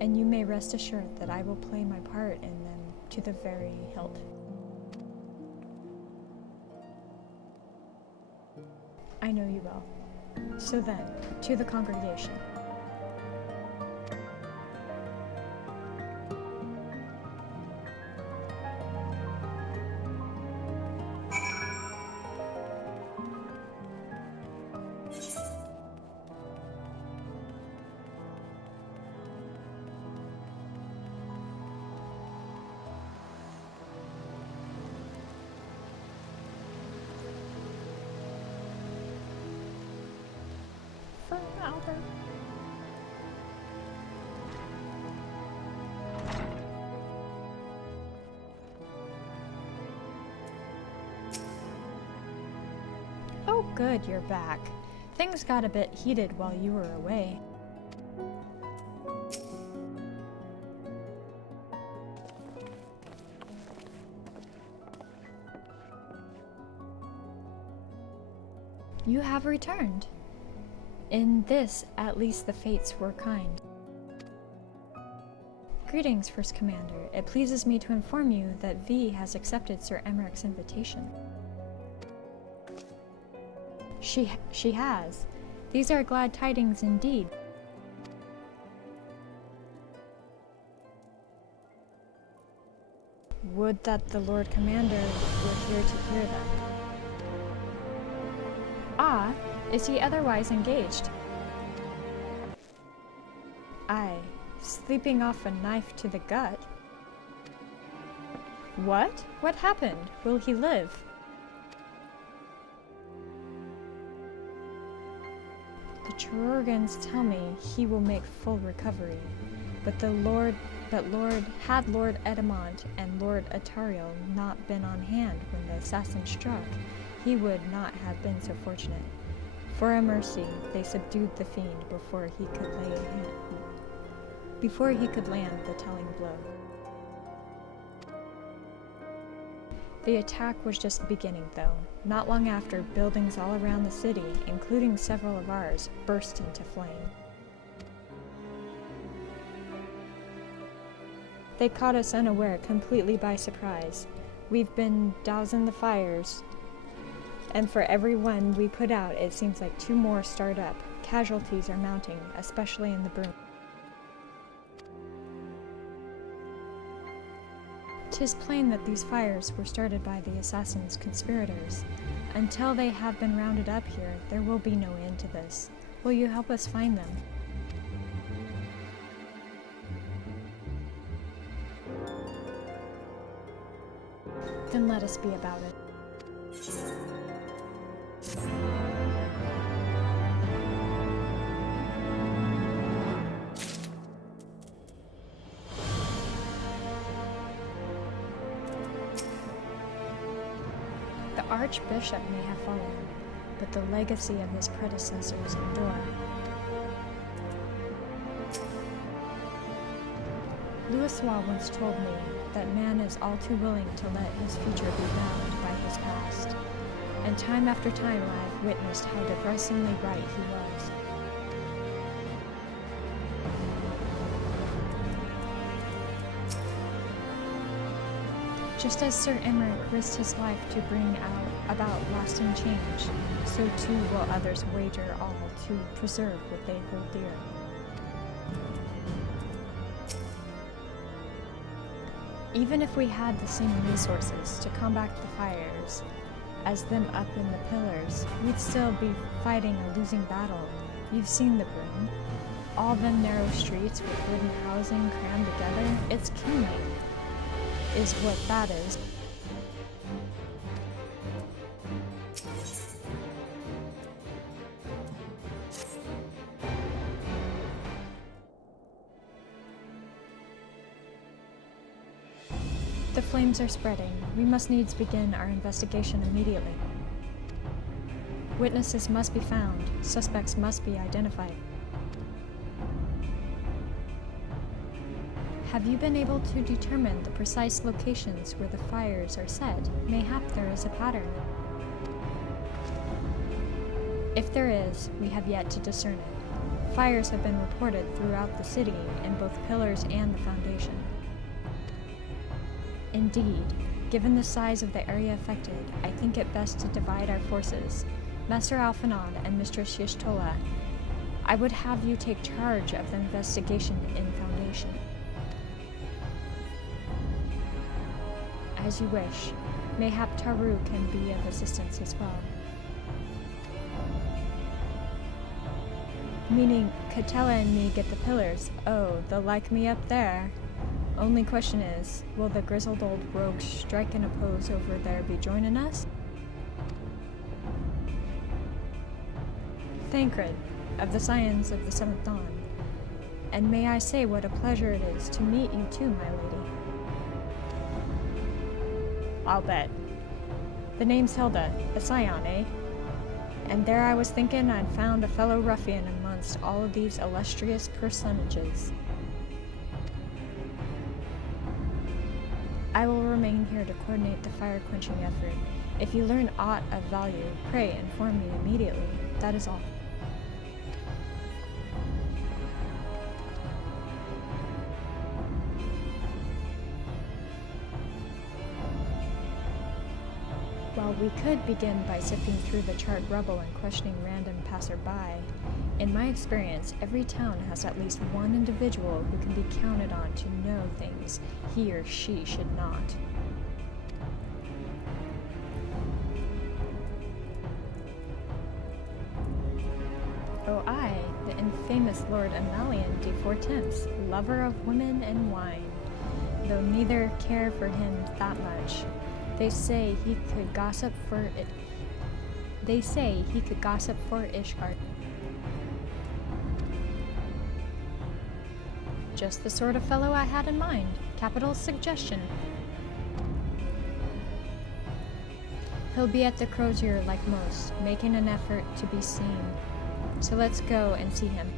and you may rest assured that I will play my part in them to the very hilt. I know you will. So then, to the congregation. Albert. Oh good, you're back. Things got a bit heated while you were away. You have returned. In this, at least the fates were kind. Greetings, First Commander. It pleases me to inform you that V has accepted Sir Emmerich's invitation. She has. These are glad tidings indeed. Would that the Lord Commander were here to hear them. Ah, is he otherwise engaged? Aye, sleeping off a knife to the gut. What? What happened? Will he live? The Chirurgans tell me he will make full recovery, but Lord Edamont and Lord Atariel not been on hand when the assassin struck, he would not have been so fortunate. For a mercy, they subdued the fiend before he could land the telling blow. The attack was just beginning, though. Not long after, buildings all around the city, including several of ours, burst into flame. They caught us unaware, completely by surprise. We've been dousing the fires, and for every one we put out, it seems like 2 more start up. Casualties are mounting, especially in the broom. 'Tis plain that these fires were started by the assassin's conspirators. Until they have been rounded up here, there will be no end to this. Will you help us find them? Then let us be about it. The Archbishop may have fallen, but the legacy of his predecessors endure. Louisoix once told me that man is all too willing to let his future be bound by his past, and time after time I have witnessed how depressingly right he was. Just as Sir Emmerich risked his life to bring about lasting change, so too will others wager all to preserve what they hold dear. Even if we had the same resources to combat the fires as them up in the pillars, we'd still be fighting a losing battle. You've seen the Broom. All them narrow streets with wooden housing crammed together, it's kindling, is what that is. The flames are spreading. We must needs begin our investigation immediately. Witnesses must be found. Suspects must be identified. Have you been able to determine the precise locations where the fires are set? Mayhap there is a pattern. If there is, we have yet to discern it. Fires have been reported throughout the city in both pillars and the foundation. Indeed, given the size of the area affected, I think it best to divide our forces. Master Alphinaud and Mistress Y'shtola, I would have you take charge of the investigation in Foundation. As you wish. Mayhap Taru can be of assistance as well. Meaning, Catella and me get the pillars. Oh, they'll like me up there. Only question is, will the grizzled old rogue strike and oppose over there be joining us? Thancred, of the Scions of the Seventh Dawn. And may I say what a pleasure it is to meet you too, my lady. I'll bet. The name's Hilda, a Scion, eh? And there I was thinking I'd found a fellow ruffian amongst all of these illustrious personages. I will remain here to coordinate the fire-quenching effort. If you learn aught of value, pray inform me immediately. That is all. While we could begin by sifting through the charred rubble and questioning random passerby, in my experience, every town has at least one individual who can be counted on to know things he or she should not. Oh, I, the infamous Lord Amalien de Fortemps, lover of women and wine, though neither care for him that much. They say he could gossip for Ishgard. Just the sort of fellow I had in mind. Capital suggestion. He'll be at the Crozier like most, making an effort to be seen. So let's go and see him.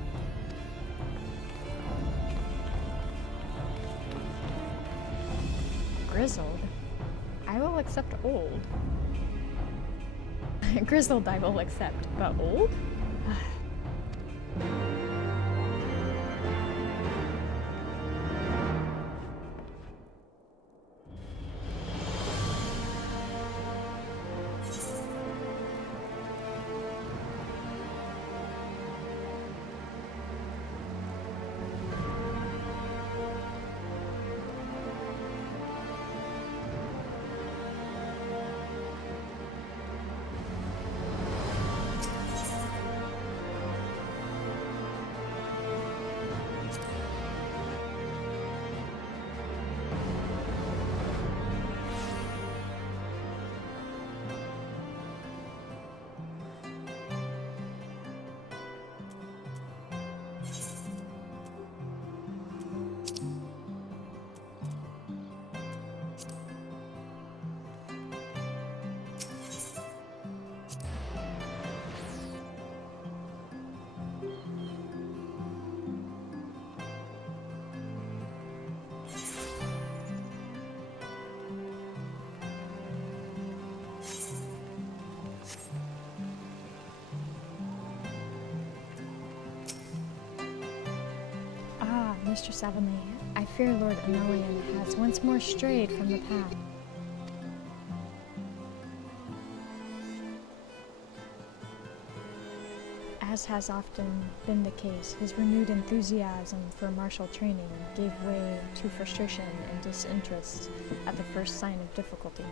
Grizzled? I will accept old. Grizzled I will accept, but old? Mistress Avonlea, I fear Lord Emelian has once more strayed from the path. As has often been the case, his renewed enthusiasm for martial training gave way to frustration and disinterest at the first sign of difficulty.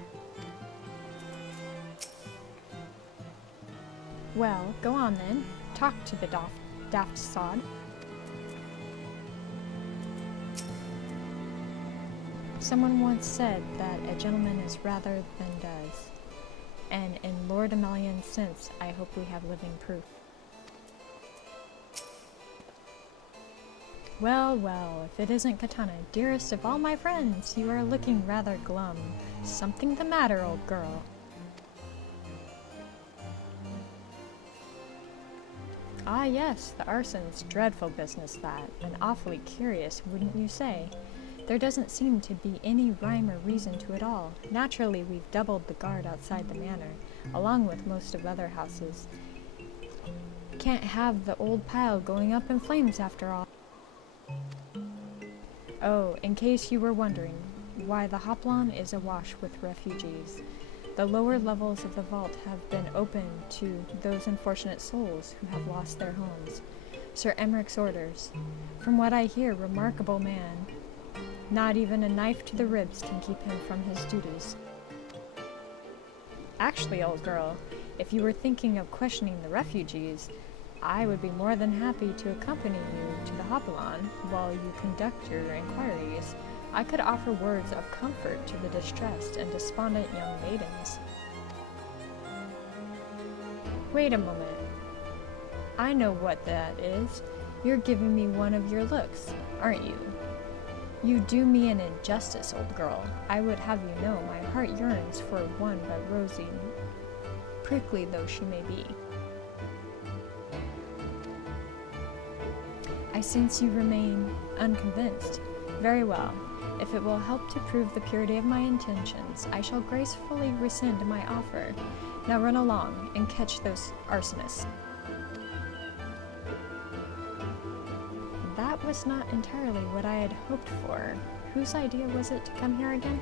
Well, go on then. Talk to the daft sod. Someone once said that a gentleman is rather than does, and in Lord Emelian's sense, I hope we have living proof. Well, well, if it isn't Katana, dearest of all my friends, you are looking rather glum. Something the matter, old girl? Ah yes, the arson's dreadful business that, and awfully curious, wouldn't you say? There doesn't seem to be any rhyme or reason to it all. Naturally, we've doubled the guard outside the manor, along with most of other houses. Can't have the old pile going up in flames after all. Oh, in case you were wondering, why the Hoplon is awash with refugees. The lower levels of the vault have been opened to those unfortunate souls who have lost their homes. Sir Emmerich's orders. From what I hear, remarkable man. Not even a knife to the ribs can keep him from his duties. Actually, old girl, if you were thinking of questioning the refugees, I would be more than happy to accompany you to the Hoplon while you conduct your inquiries. I could offer words of comfort to the distressed and despondent young maidens. Wait a moment. I know what that is. You're giving me one of your looks, aren't you? You do me an injustice, old girl. I would have you know my heart yearns for one but Rosie, prickly though she may be. I sense you remain unconvinced. Very well. If it will help to prove the purity of my intentions, I shall gracefully rescind my offer. Now run along and catch those arsonists. That was not entirely what I had hoped for. Whose idea was it to come here again?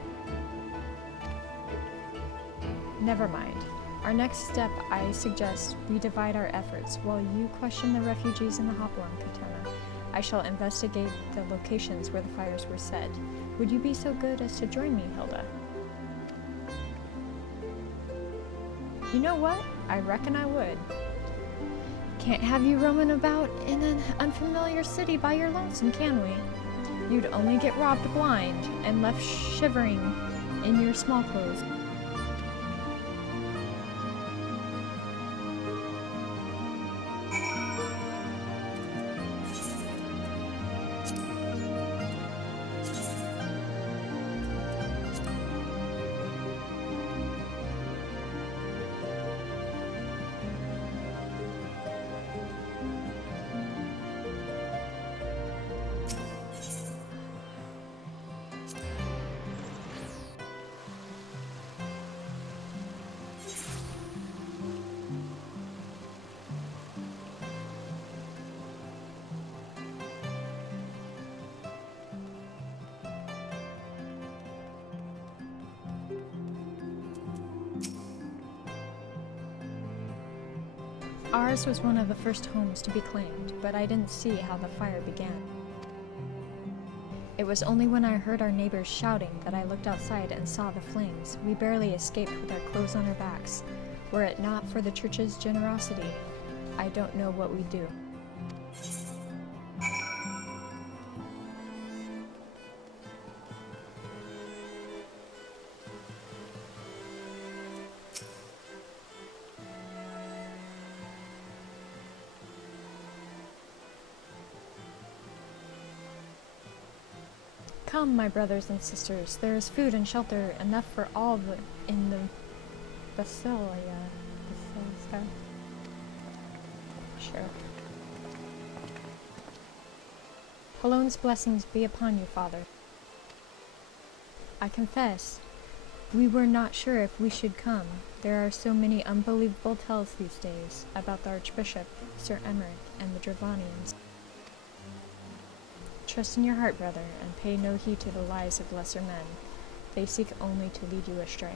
Never mind. Our next step, I suggest we divide our efforts while you question the refugees in the Hoplon, Katana. I shall investigate the locations where the fires were set. Would you be so good as to join me, Hilda? You know what? I reckon I would. Can't have you roaming about in an unfamiliar city by your lonesome, can we? You'd only get robbed blind and left shivering in your small clothes. Ours was one of the first homes to be claimed, but I didn't see how the fire began. It was only when I heard our neighbors shouting that I looked outside and saw the flames. We barely escaped with our clothes on our backs. Were it not for the church's generosity, I don't know what we'd do. Come, my brothers and sisters, there is food and shelter enough for all in the Basilia. Sure. Halone's blessings be upon you, Father. I confess, we were not sure if we should come. There are so many unbelievable tales these days about the Archbishop, Sir Emeric, and the Dravanians. Trust in your heart, brother, and pay no heed to the lies of lesser men. They seek only to lead you astray.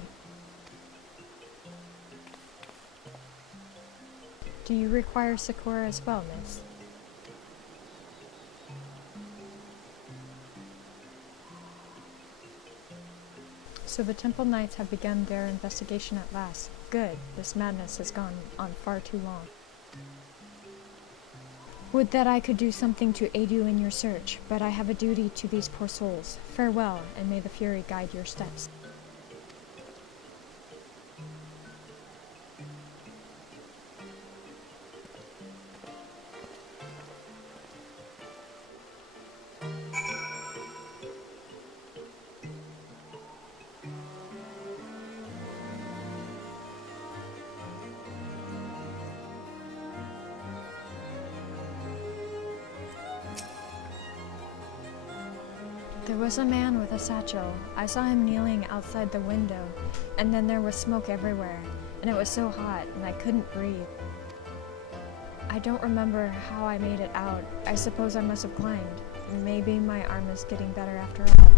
Do you require succor as well, miss? So the Temple Knights have begun their investigation at last. Good. This madness has gone on far too long. Would that I could do something to aid you in your search, but I have a duty to these poor souls. Farewell, and may the Fury guide your steps. There was a man with a satchel. I saw him kneeling outside the window, and then there was smoke everywhere, and it was so hot, and I couldn't breathe. I don't remember how I made it out. I suppose I must have climbed. Maybe my arm is getting better after all.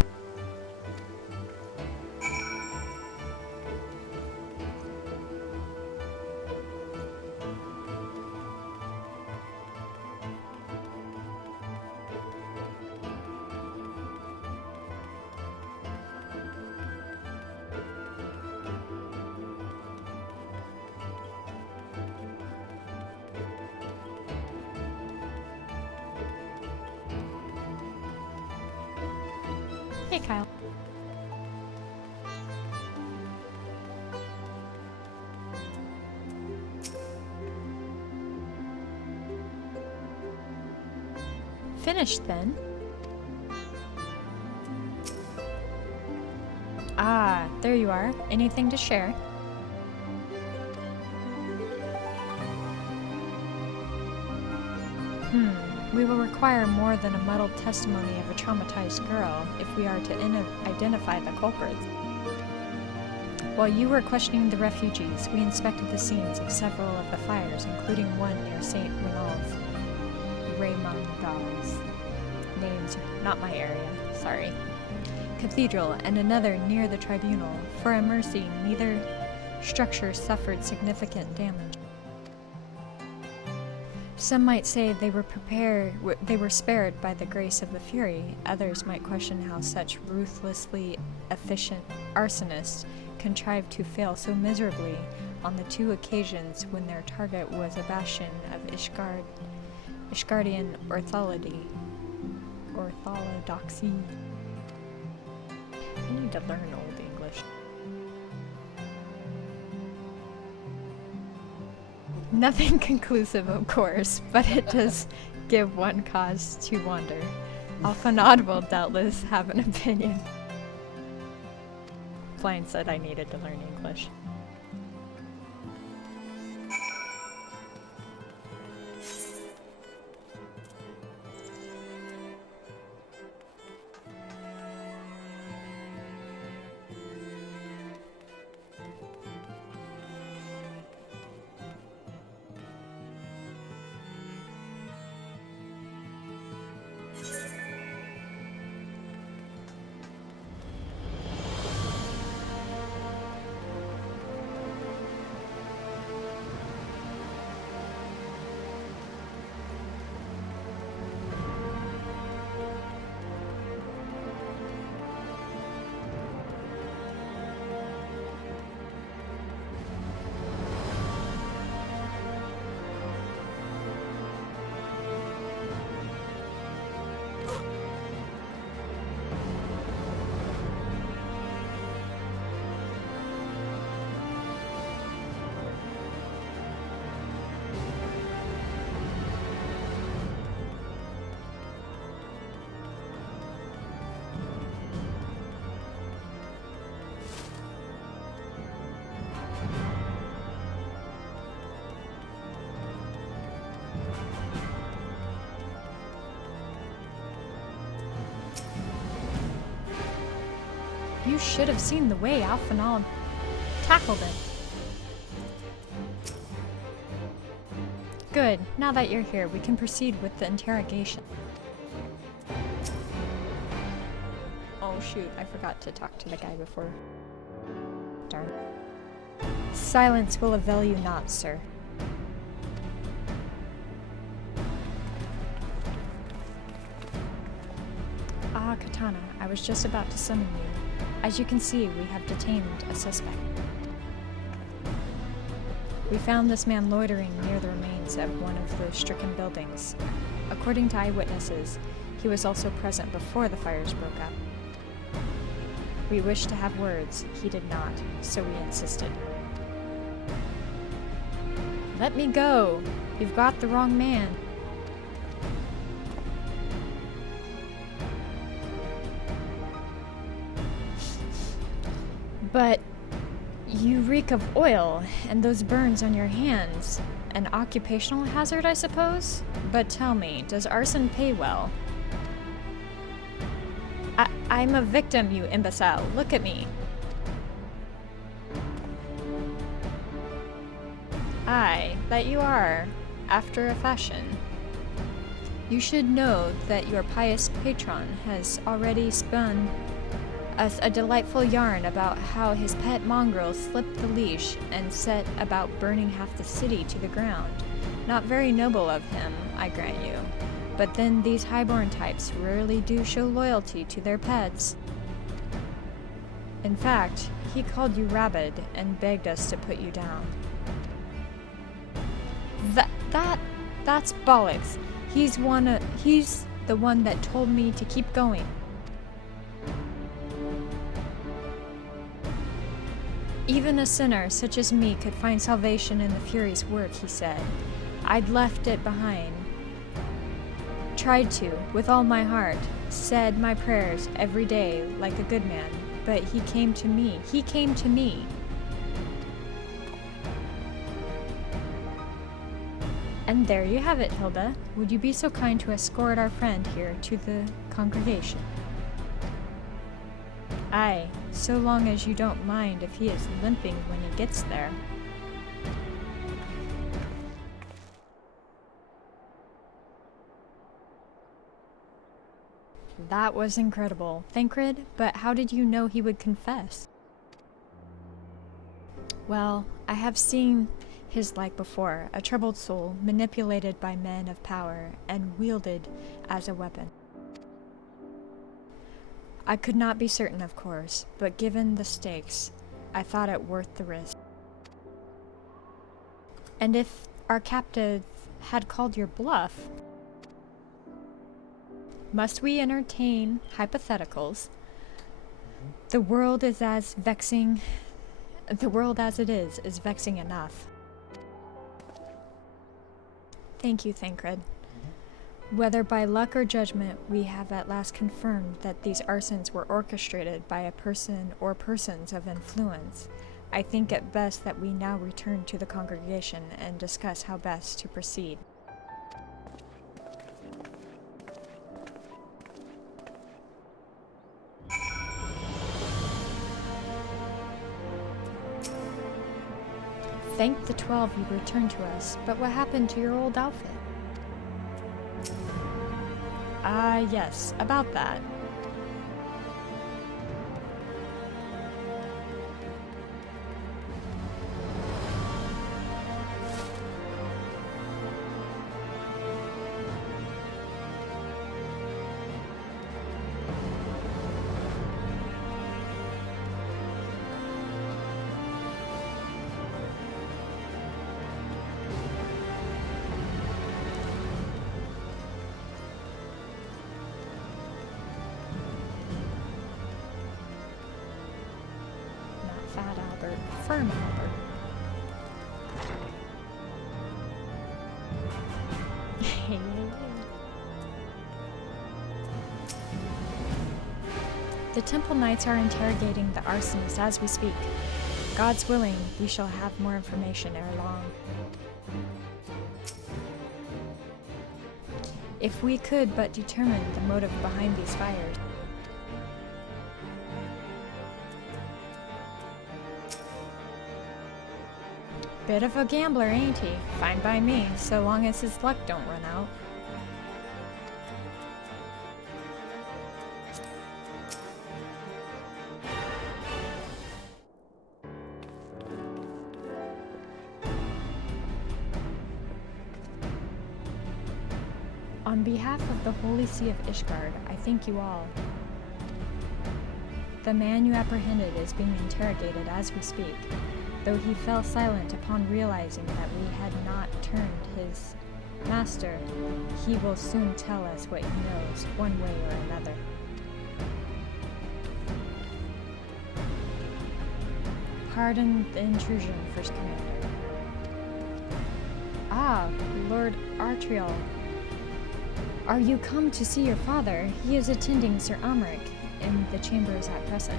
Hey, Kyle. Finished, then? Ah, there you are. Anything to share? We will require more than a muddled testimony of a traumatized girl if we are to identify the culprits. While you were questioning the refugees, we inspected the scenes of several of the fires, including one near St. Renald's. Raymond's. Names, not my area, sorry. Cathedral, and another near the tribunal. For a mercy, neither structure suffered significant damage. Some might say they were spared by the grace of the Fury. Others might question how such ruthlessly efficient arsonists contrived to fail so miserably on the two occasions when their target was a bastion of Ishgardian orthodoxy. I need to learn Old English. Nothing conclusive, of course, but it does give one cause to wonder. Alphanod will doubtless have an opinion. Blind said I needed to learn English. You should have seen the way Alphanod tackled it. Good. Now that you're here, we can proceed with the interrogation. Oh shoot, I forgot to talk to the guy before. Darn. Silence will avail you not, sir. Ah, Katana, I was just about to summon you. As you can see, we have detained a suspect. We found this man loitering near the remains of one of the stricken buildings. According to eyewitnesses, he was also present before the fires broke up. We wished to have words, he did not, so we insisted. Let me go! You've got the wrong man. But you reek of oil, and those burns on your hands. An occupational hazard, I suppose? But tell me, does arson pay well? I'm a victim, you imbecile. Look at me. Aye, that you are, after a fashion. You should know that your pious patron has already spun us a delightful yarn about how his pet mongrel slipped the leash and set about burning half the city to the ground. Not very noble of him, I grant you. But then these highborn types rarely do show loyalty to their pets. In fact, he called you rabid and begged us to put you down. That's bollocks. He's the one that told me to keep going. Even a sinner such as me could find salvation in the Fury's work, he said. I'd left it behind. Tried to, with all my heart, said my prayers every day like a good man, but he came to me. He came to me. And there you have it, Hilda. Would you be so kind to escort our friend here to the congregation? Aye, so long as you don't mind if he is limping when he gets there. That was incredible, Thancred, but how did you know he would confess? Well, I have seen his like before, a troubled soul manipulated by men of power and wielded as a weapon. I could not be certain, of course, but given the stakes, I thought it worth the risk. And if our captive had called your bluff, must we entertain hypotheticals? The world as it is vexing enough. Thank you, Thancred. Whether by luck or judgment, we have at last confirmed that these arsons were orchestrated by a person or persons of influence. I think it best that we now return to the congregation and discuss how best to proceed. Thank the 12 you returned to us, but what happened to your old outfit? Yes, about that. Fat Albert, Firm Albert. The Temple Knights are interrogating the arsonist as we speak. God's willing, we shall have more information ere long. If we could but determine the motive behind these fires. Bit of a gambler, ain't he? Fine by me, so long as his luck don't run out. On behalf of the Holy See of Ishgard, I thank you all. The man you apprehended is being interrogated as we speak, though he fell silent upon realizing that we had not turned his master. He will soon tell us what he knows, one way or another. Pardon the intrusion, First Commander. Ah, Lord Artriel. Are you come to see your father? He is attending Sir Amric in the chambers at present.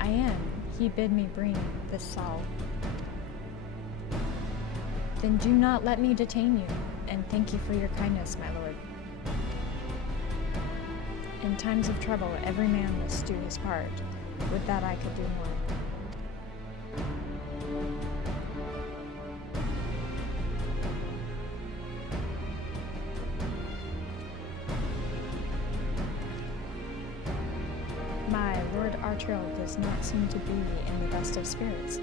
I am. He bid me bring this salve. Then do not let me detain you, and thank you for your kindness, my lord. In times of trouble, every man must do his part. Would that I could do more. My Lord Artriel does not seem to be in the best of spirits.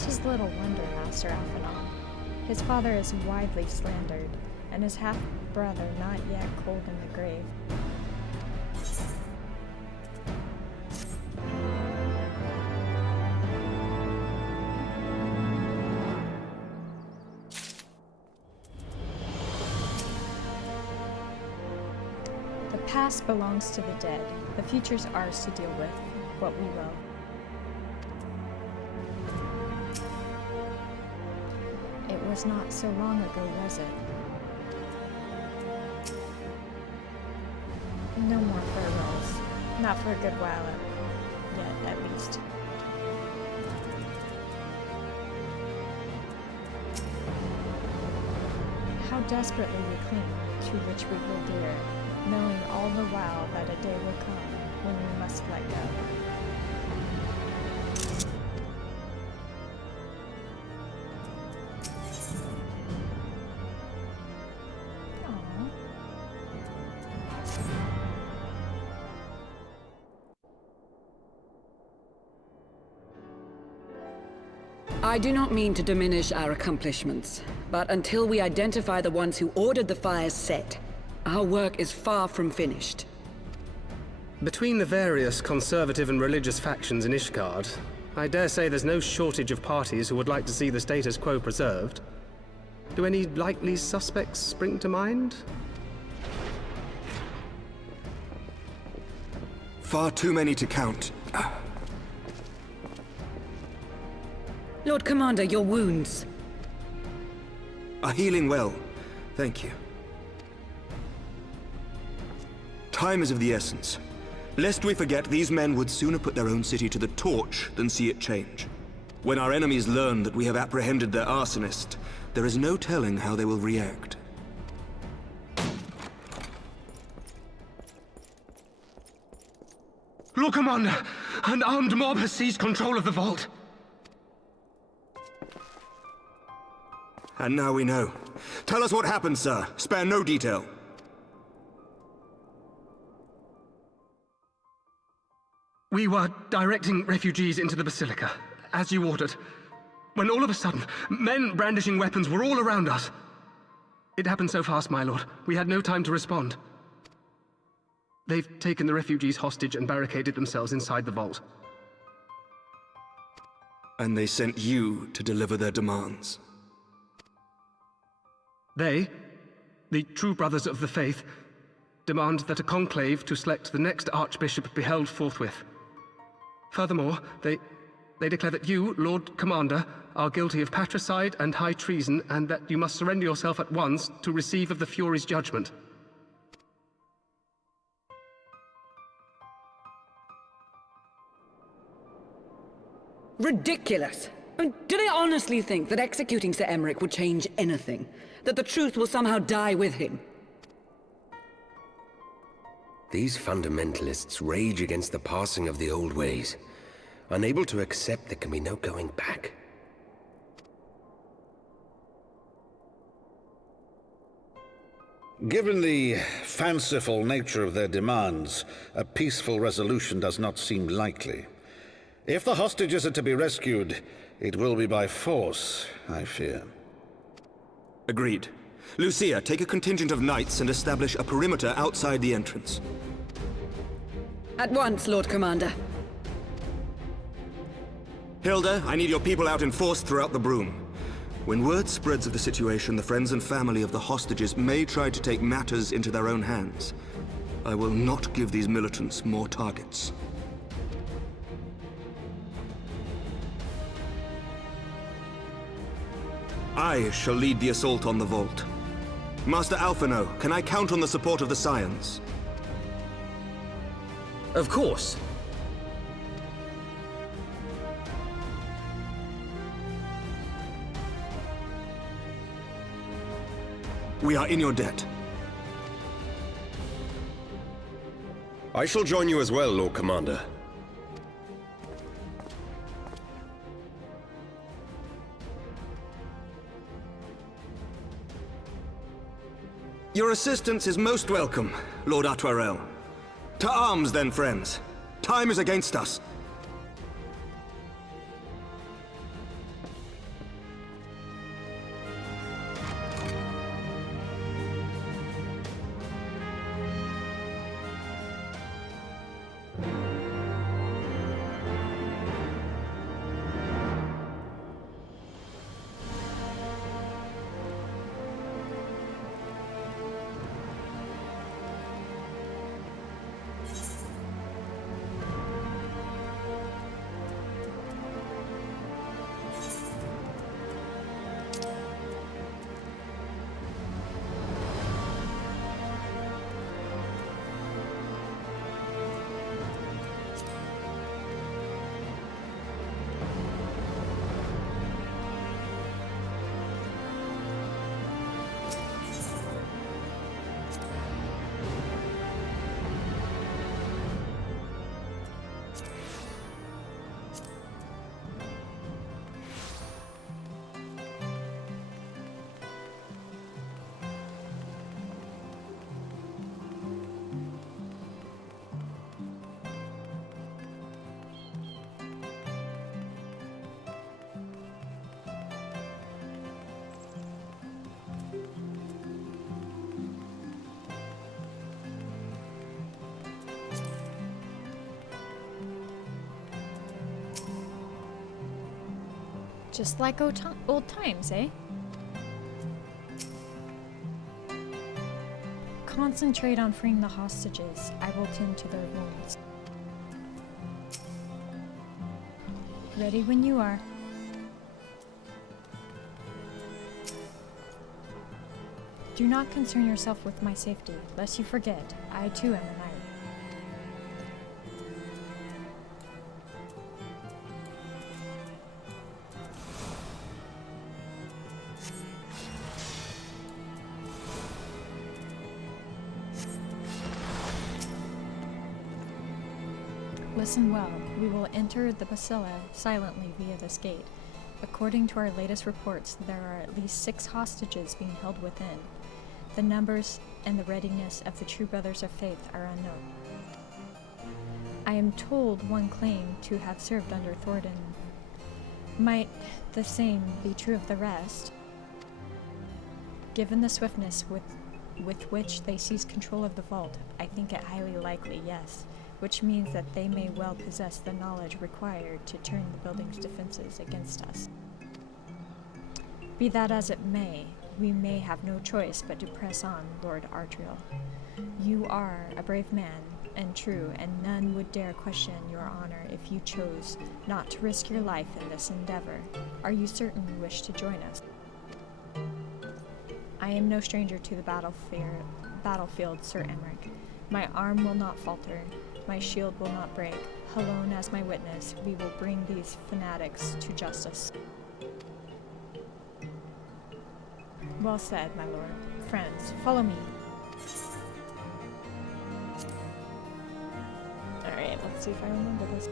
Tis little wonder, Master Alphanon. His father is widely slandered, and his half-brother not yet cold in the grave. The past belongs to the dead. The future's ours to deal with, what we will. It was not so long ago, was it? No more farewells. Not for a good while yet, at least. How desperately we cling to which we hold dear, knowing all the while that a day will come when we must let go. I do not mean to diminish our accomplishments, but until we identify the ones who ordered the fires set, our work is far from finished. Between the various conservative and religious factions in Ishgard, I dare say there's no shortage of parties who would like to see the status quo preserved. Do any likely suspects spring to mind? Far too many to count. Lord Commander, your wounds. Are healing well. Thank you. Time is of the essence. Lest we forget, these men would sooner put their own city to the torch than see it change. When our enemies learn that we have apprehended their arsonist, there is no telling how they will react. Lord Commander, an armed mob has seized control of the vault. And now we know. Tell us what happened, sir. Spare no detail. We were directing refugees into the Basilica, as you ordered, when all of a sudden, men brandishing weapons were all around us. It happened so fast, my lord. We had no time to respond. They've taken the refugees hostage and barricaded themselves inside the vault. And they sent you to deliver their demands. They, the true brothers of the faith, demand that a conclave to select the next archbishop be held forthwith. Furthermore, they declare that you, Lord Commander, are guilty of patricide and high treason, and that you must surrender yourself at once to receive of the Fury's judgment. Ridiculous! I mean, do they honestly think that executing Sir Emeric would change anything? That the truth will somehow die with him? These fundamentalists rage against the passing of the old ways, unable to accept there can be no going back. Given the fanciful nature of their demands, a peaceful resolution does not seem likely. If the hostages are to be rescued, It will be by force, I fear. Agreed. Lucia, take a contingent of knights and establish a perimeter outside the entrance. At once, Lord Commander. Hilda, I need your people out in force throughout the Broom. When word spreads of the situation, the friends and family of the hostages may try to take matters into their own hands. I will not give these militants more targets. I shall lead the assault on the vault. Master Alphino, can I count on the support of the Scions? Of course. We are in your debt. I shall join you as well, Lord Commander. Your assistance is most welcome, Lord Atwarel. To arms, then, friends. Time is against us. Just like old times, eh? Concentrate on freeing the hostages. I will tend to their wounds. Ready when you are. Do not concern yourself with my safety, lest you forget, I too am a knight. Listen well. We will enter the Basila silently via this gate. According to our latest reports, there are at least 6 hostages being held within. The numbers and the readiness of the true brothers of faith are unknown. I am told one claimed to have served under Thornton. Might the same be true of the rest? Given the swiftness with which they seized control of the vault, I think it highly likely, yes. Which means that they may well possess the knowledge required to turn the building's defenses against us. Be that as it may, we may have no choice but to press on, Lord Artriel. You are a brave man and true, and none would dare question your honor if you chose not to risk your life in this endeavor. Are you certain you wish to join us? I am no stranger to the battlefield, Sir Emmerich. My arm will not falter. My shield will not break. Alone as my witness, we will bring these fanatics to justice. Well said, my lord. Friends, follow me. Alright, let's see if I remember this.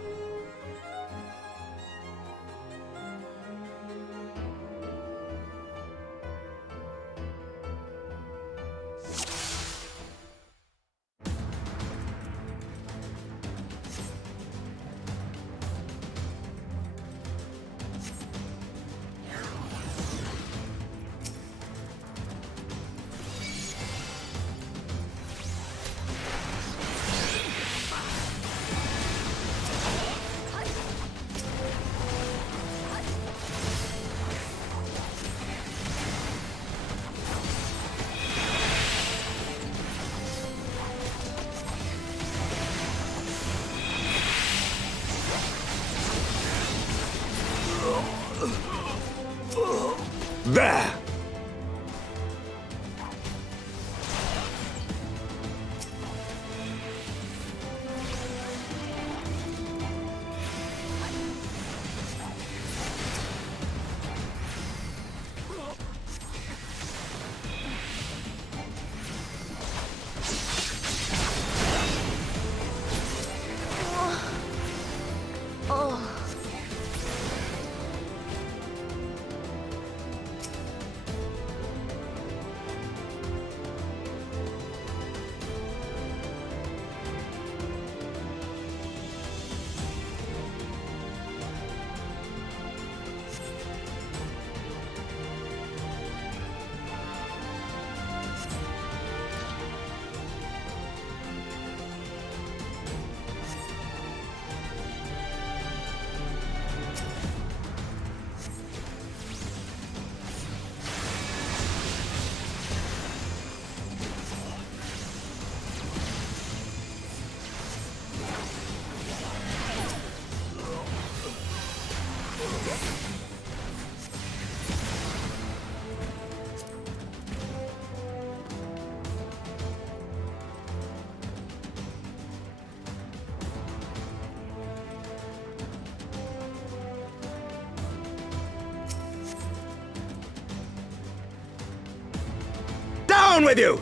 There! Down with you!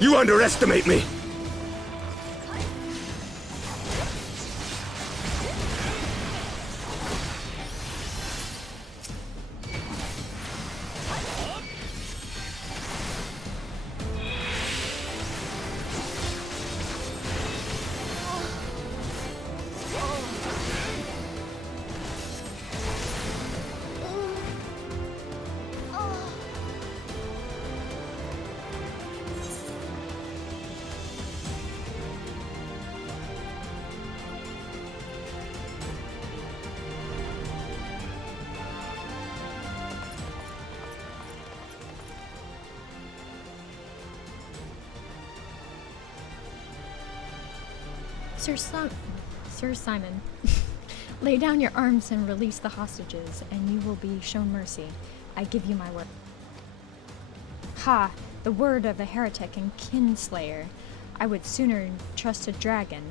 You underestimate me! Sir Simon, lay down your arms and release the hostages, and you will be shown mercy. I give you my word. Ha! The word of a heretic and kinslayer. I would sooner trust a dragon.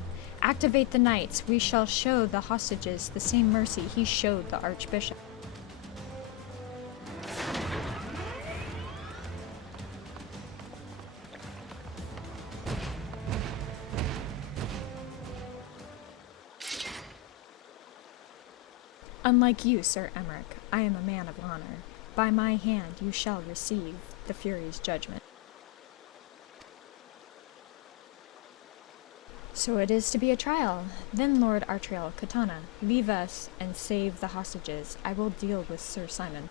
Activate the knights. We shall show the hostages the same mercy he showed the archbishop. Unlike you, Sir Emmerich, I am a man of honor. By my hand you shall receive the Fury's judgment. So it is to be a trial. Then, Lord Artriel, Katana, leave us and save the hostages. I will deal with Sir Simon.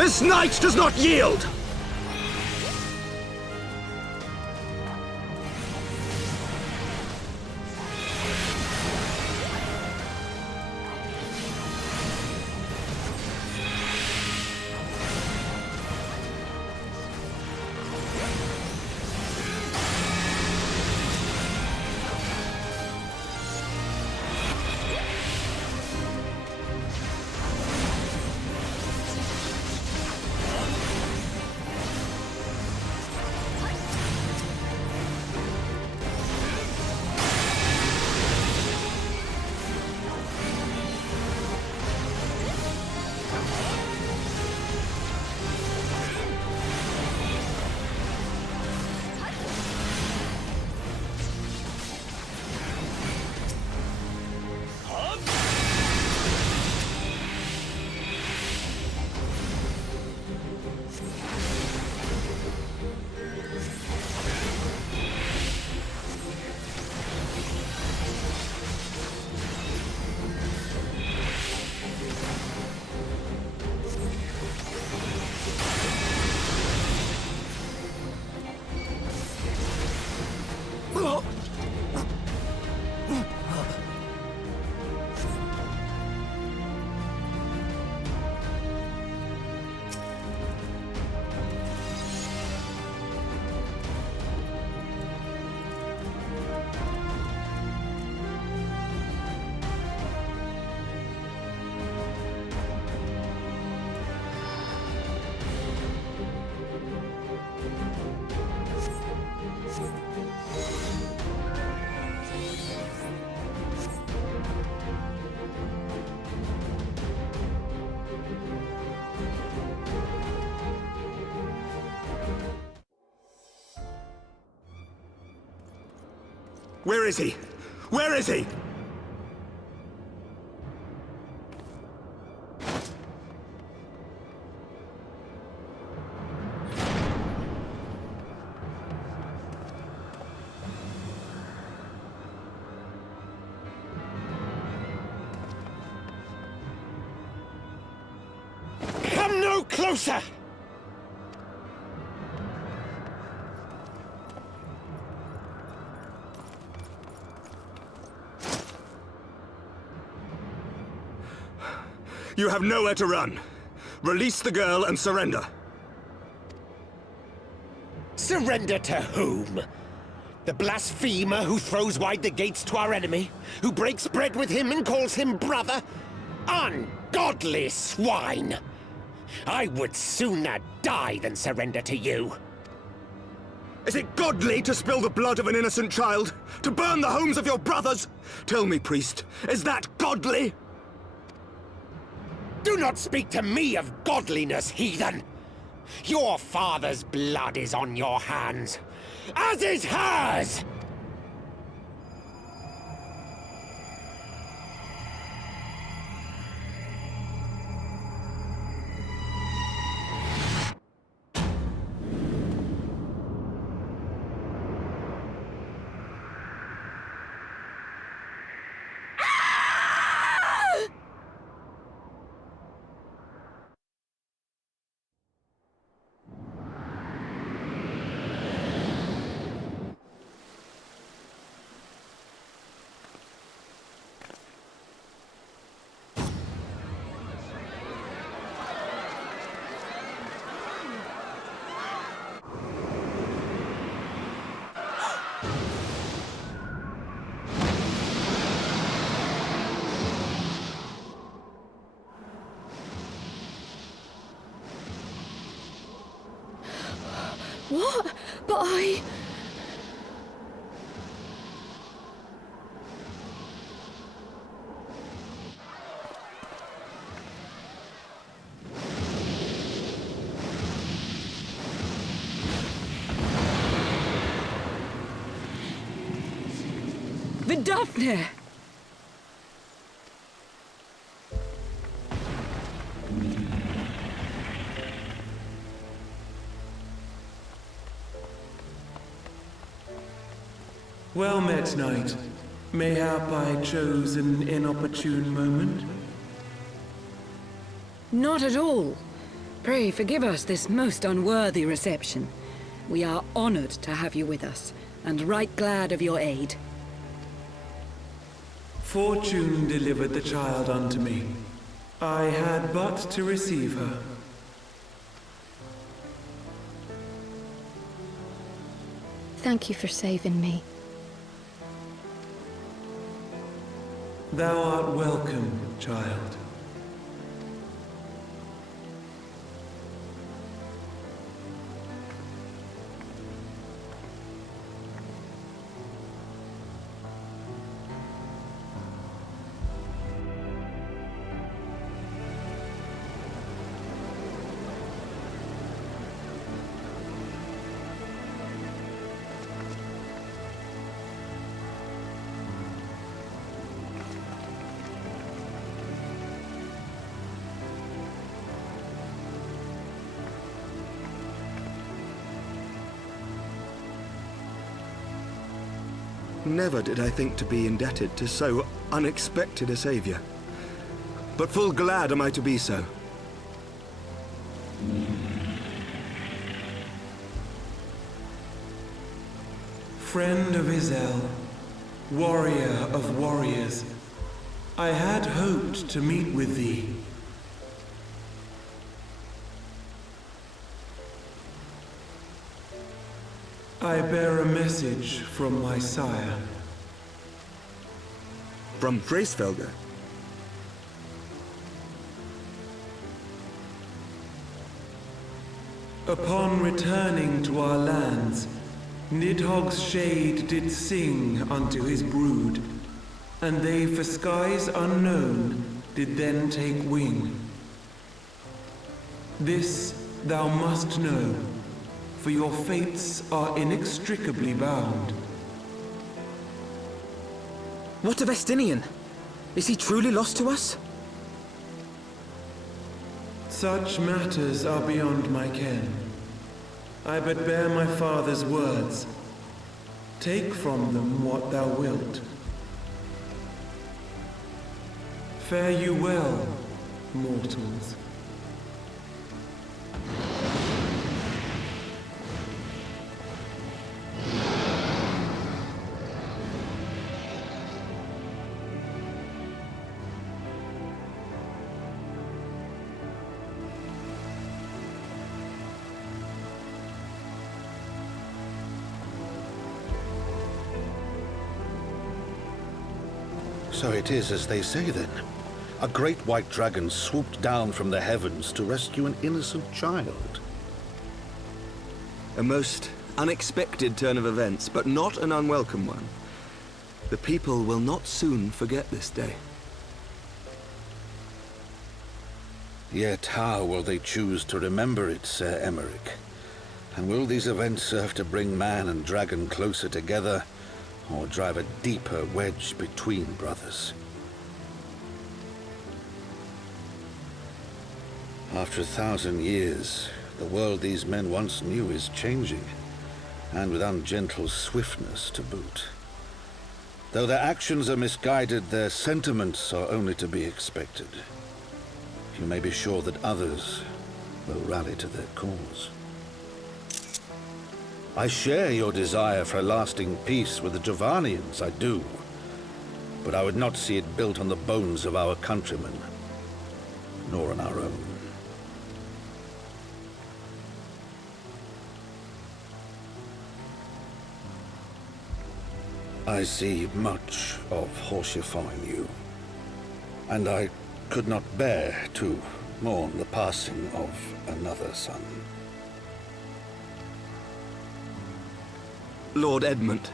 This knight does not yield! Where is he? Where is he? Come no closer! You have nowhere to run. Release the girl and surrender. Surrender to whom? The blasphemer who throws wide the gates to our enemy? Who breaks bread with him and calls him brother? Ungodly swine! I would sooner die than surrender to you. Is it godly to spill the blood of an innocent child? To burn the homes of your brothers? Tell me, priest, is that godly? Do not speak to me of godliness, heathen! Your father's blood is on your hands, as is hers! What? But I... Vidafne! Well met, knight. Mayhap I chose an inopportune moment? Not at all. Pray forgive us this most unworthy reception. We are honored to have you with us, and right glad of your aid. Fortune delivered the child unto me. I had but to receive her. Thank you for saving me. Thou art welcome, child. Never did I think to be indebted to so unexpected a savior. But full glad am I to be so. Friend of Izel, warrior of warriors, I had hoped to meet with thee. I bear a message from my sire. From Freysfelder? Upon returning to our lands, Nidhogg's shade did sing unto his brood, and they for skies unknown did then take wing. This thou must know, for your fates are inextricably bound. What of Estinian? Is he truly lost to us? Such matters are beyond my ken. I but bear my father's words. Take from them what thou wilt. Fare you well, mortals. So it is as they say then. A great white dragon swooped down from the heavens to rescue an innocent child. A most unexpected turn of events, but not an unwelcome one. The people will not soon forget this day. Yet how will they choose to remember it, Sir Emmerich? And will these events serve to bring man and dragon closer together, or drive a deeper wedge between brothers? After 1,000 years, the world these men once knew is changing, and with ungentle swiftness to boot. Though their actions are misguided, their sentiments are only to be expected. You may be sure that others will rally to their cause. I share your desire for a lasting peace with the Jovanians, I do. But I would not see it built on the bones of our countrymen, nor on our own. I see much of Horsefall in you, and I could not bear to mourn the passing of another son. Lord Edmund.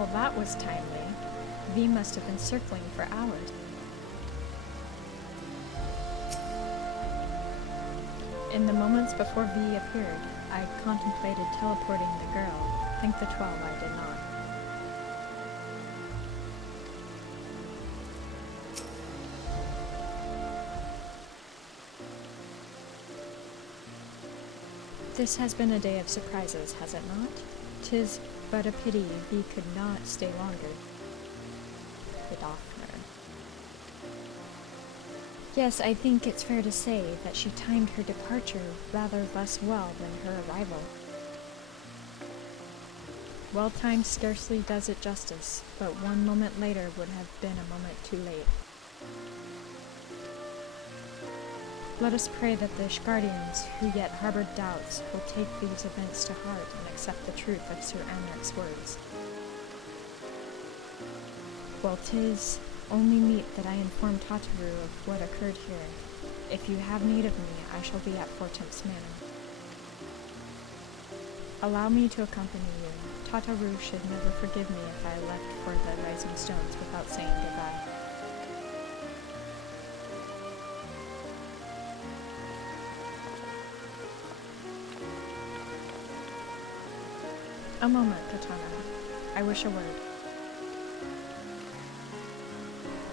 Well, that was timely. V must have been circling for hours. In the moments before V appeared, I contemplated teleporting the girl. Thank the 12 I did not. This has been a day of surprises, has it not? 'Tis but a pity V could not stay longer. The Doffner. Yes, I think it's fair to say that she timed her departure rather less well than her arrival. Well timed scarcely does it justice, but one moment later would have been a moment too late. Let us pray that the Ishgardians, who yet harbored doubts, will take these events to heart and accept the truth of Sir Amric's words. Well, 'tis only meet that I inform Tataru of what occurred here. If you have need of me, I shall be at Fortemps Manor. Allow me to accompany you. Tataru should never forgive me if I left for the Rising Stones without saying goodbye. A moment, Katana. I wish a word.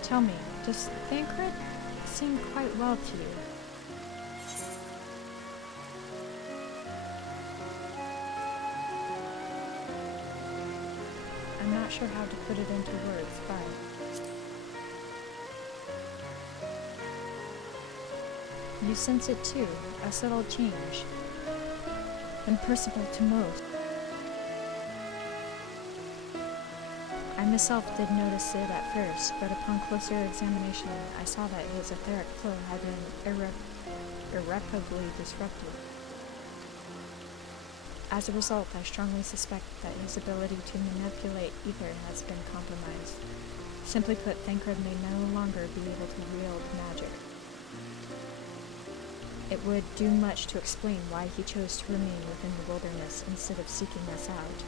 Tell me, does Thancred seem quite well to you? I'm not sure how to put it into words, but you sense it too, a subtle change, imperceptible to most. I myself did notice it at first, but upon closer examination, I saw that his etheric flow had been irreparably disrupted. As a result, I strongly suspect that his ability to manipulate ether has been compromised. Simply put, Thancred may no longer be able to wield magic. It would do much to explain why he chose to remain within the wilderness instead of seeking us out.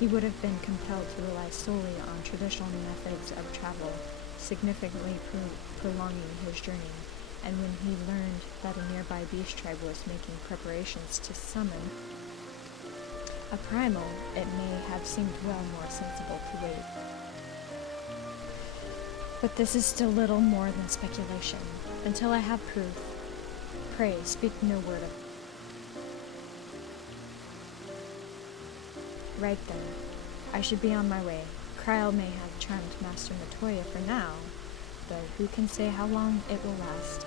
He would have been compelled to rely solely on traditional methods of travel, significantly prolonging his journey, and when he learned that a nearby beast tribe was making preparations to summon a primal, it may have seemed well more sensible to wait. But this is still little more than speculation. Until I have proof, pray speak no word of it. Right then. I should be on my way. Kryl may have charmed Master Matoya for now, but who can say how long it will last?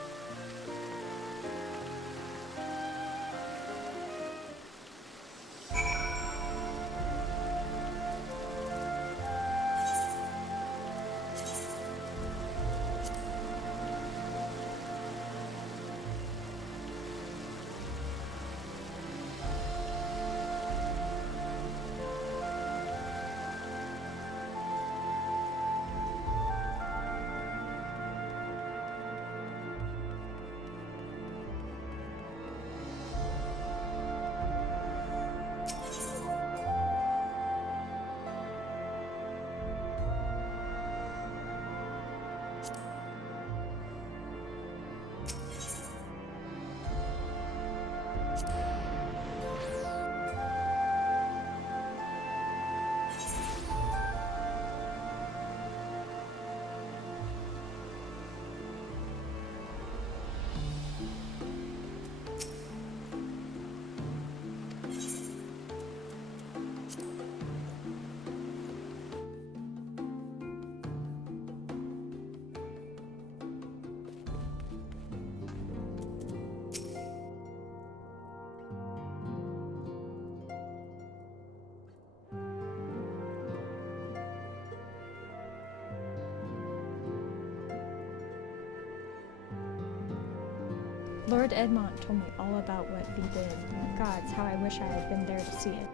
Lord Edmont told me all about what V did. Gods, how I wish I had been there to see it.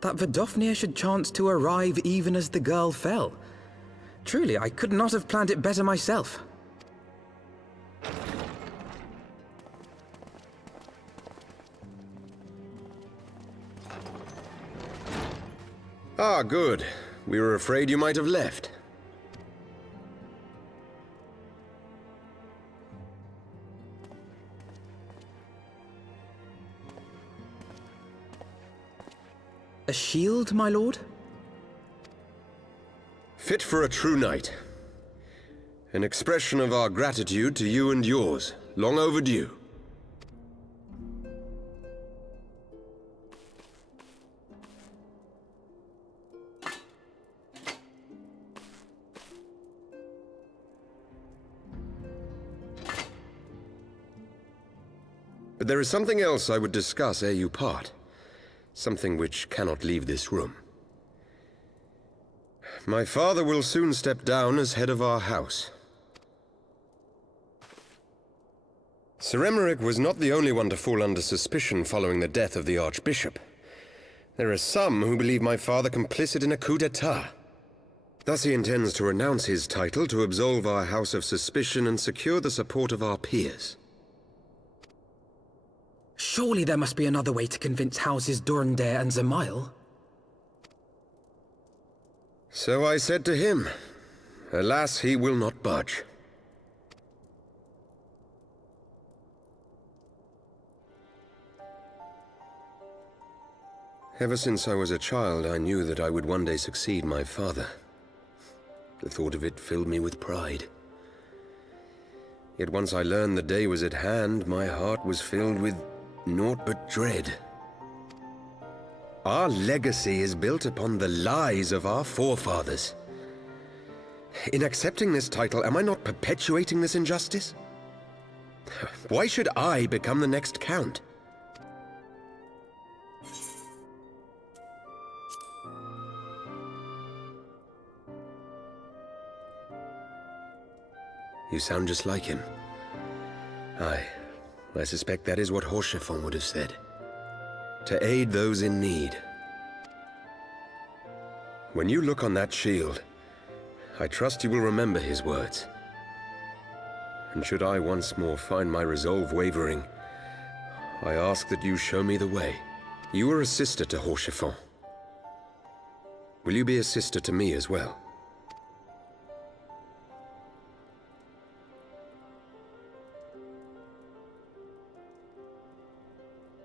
That Vidofnir should chance to arrive even as the girl fell. Truly, I could not have planned it better myself. Ah, good. We were afraid you might have left. A shield, my lord? Fit for a true knight. An expression of our gratitude to you and yours, long overdue. But there is something else I would discuss ere you part. Something which cannot leave this room. My father will soon step down as head of our house. Sir Emmerich was not the only one to fall under suspicion following the death of the Archbishop. There are some who believe my father complicit in a coup d'etat. Thus he intends to renounce his title to absolve our house of suspicion and secure the support of our peers. Surely there must be another way to convince Houses Durandare and Zamail. So I said to him. Alas, he will not budge. Ever since I was a child, I knew that I would one day succeed my father. The thought of it filled me with pride. Yet once I learned the day was at hand, my heart was filled with naught but dread. Our legacy is built upon the lies of our forefathers. In accepting this title, am I not perpetuating this injustice? Why should I become the next count? You sound just like him. Aye, I suspect that is what Haurchefant would have said. To aid those in need. When you look on that shield, I trust you will remember his words. And should I once more find my resolve wavering, I ask that you show me the way. You are a sister to Haurchefant. Will you be a sister to me as well?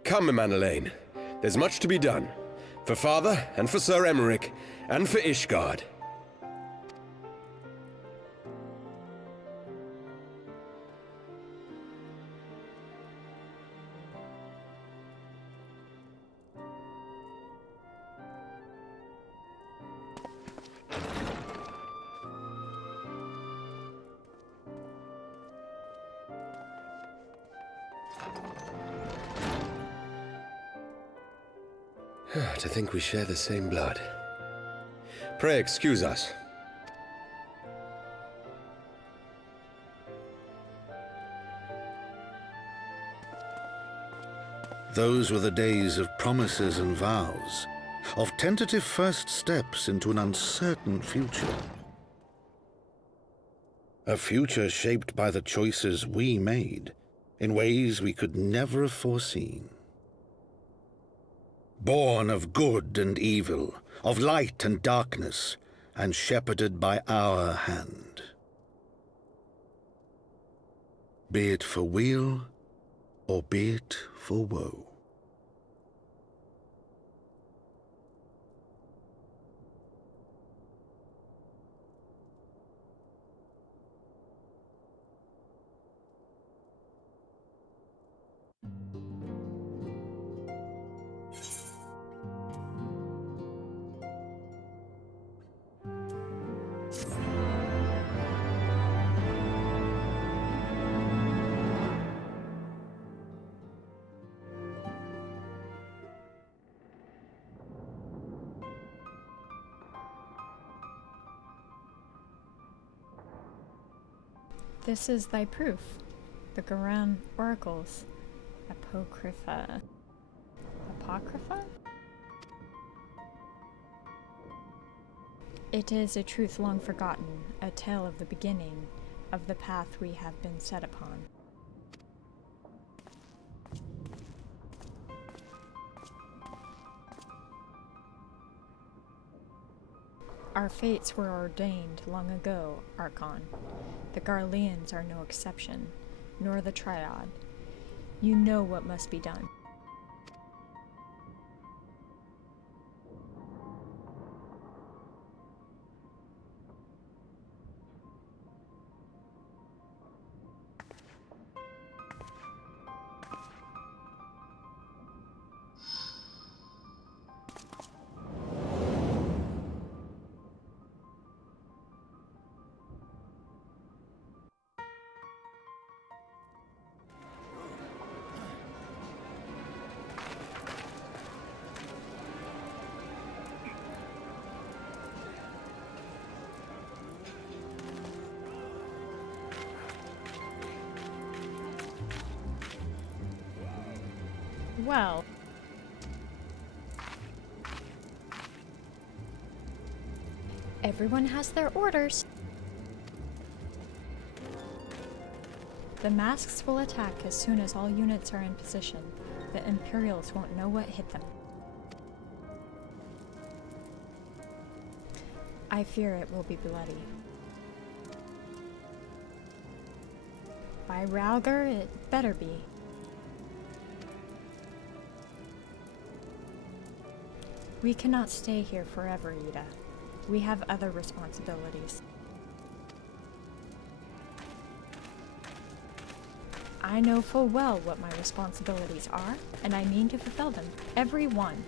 Come, Manelaine. There's much to be done. For father, and for Sir Emmerich, and for Ishgard. To think we share the same blood. Pray excuse us. Those were the days of promises and vows, of tentative first steps into an uncertain future. A future shaped by the choices we made, in ways we could never have foreseen. Born of good and evil, of light and darkness, and shepherded by our hand. Be it for weal, or be it for woe. This is thy proof. The Garan oracles. Apocrypha. Apocrypha? It is a truth long forgotten, a tale of the beginning, of the path we have been set upon. Our fates were ordained long ago, Archon. The Garleans are no exception, nor the Triad. You know what must be done. Well, everyone has their orders. The masks will attack as soon as all units are in position. The Imperials won't know what hit them. I fear it will be bloody. By Ralgar, it better be. We cannot stay here forever, Ida. We have other responsibilities. I know full well what my responsibilities are, and I mean to fulfill them, every one.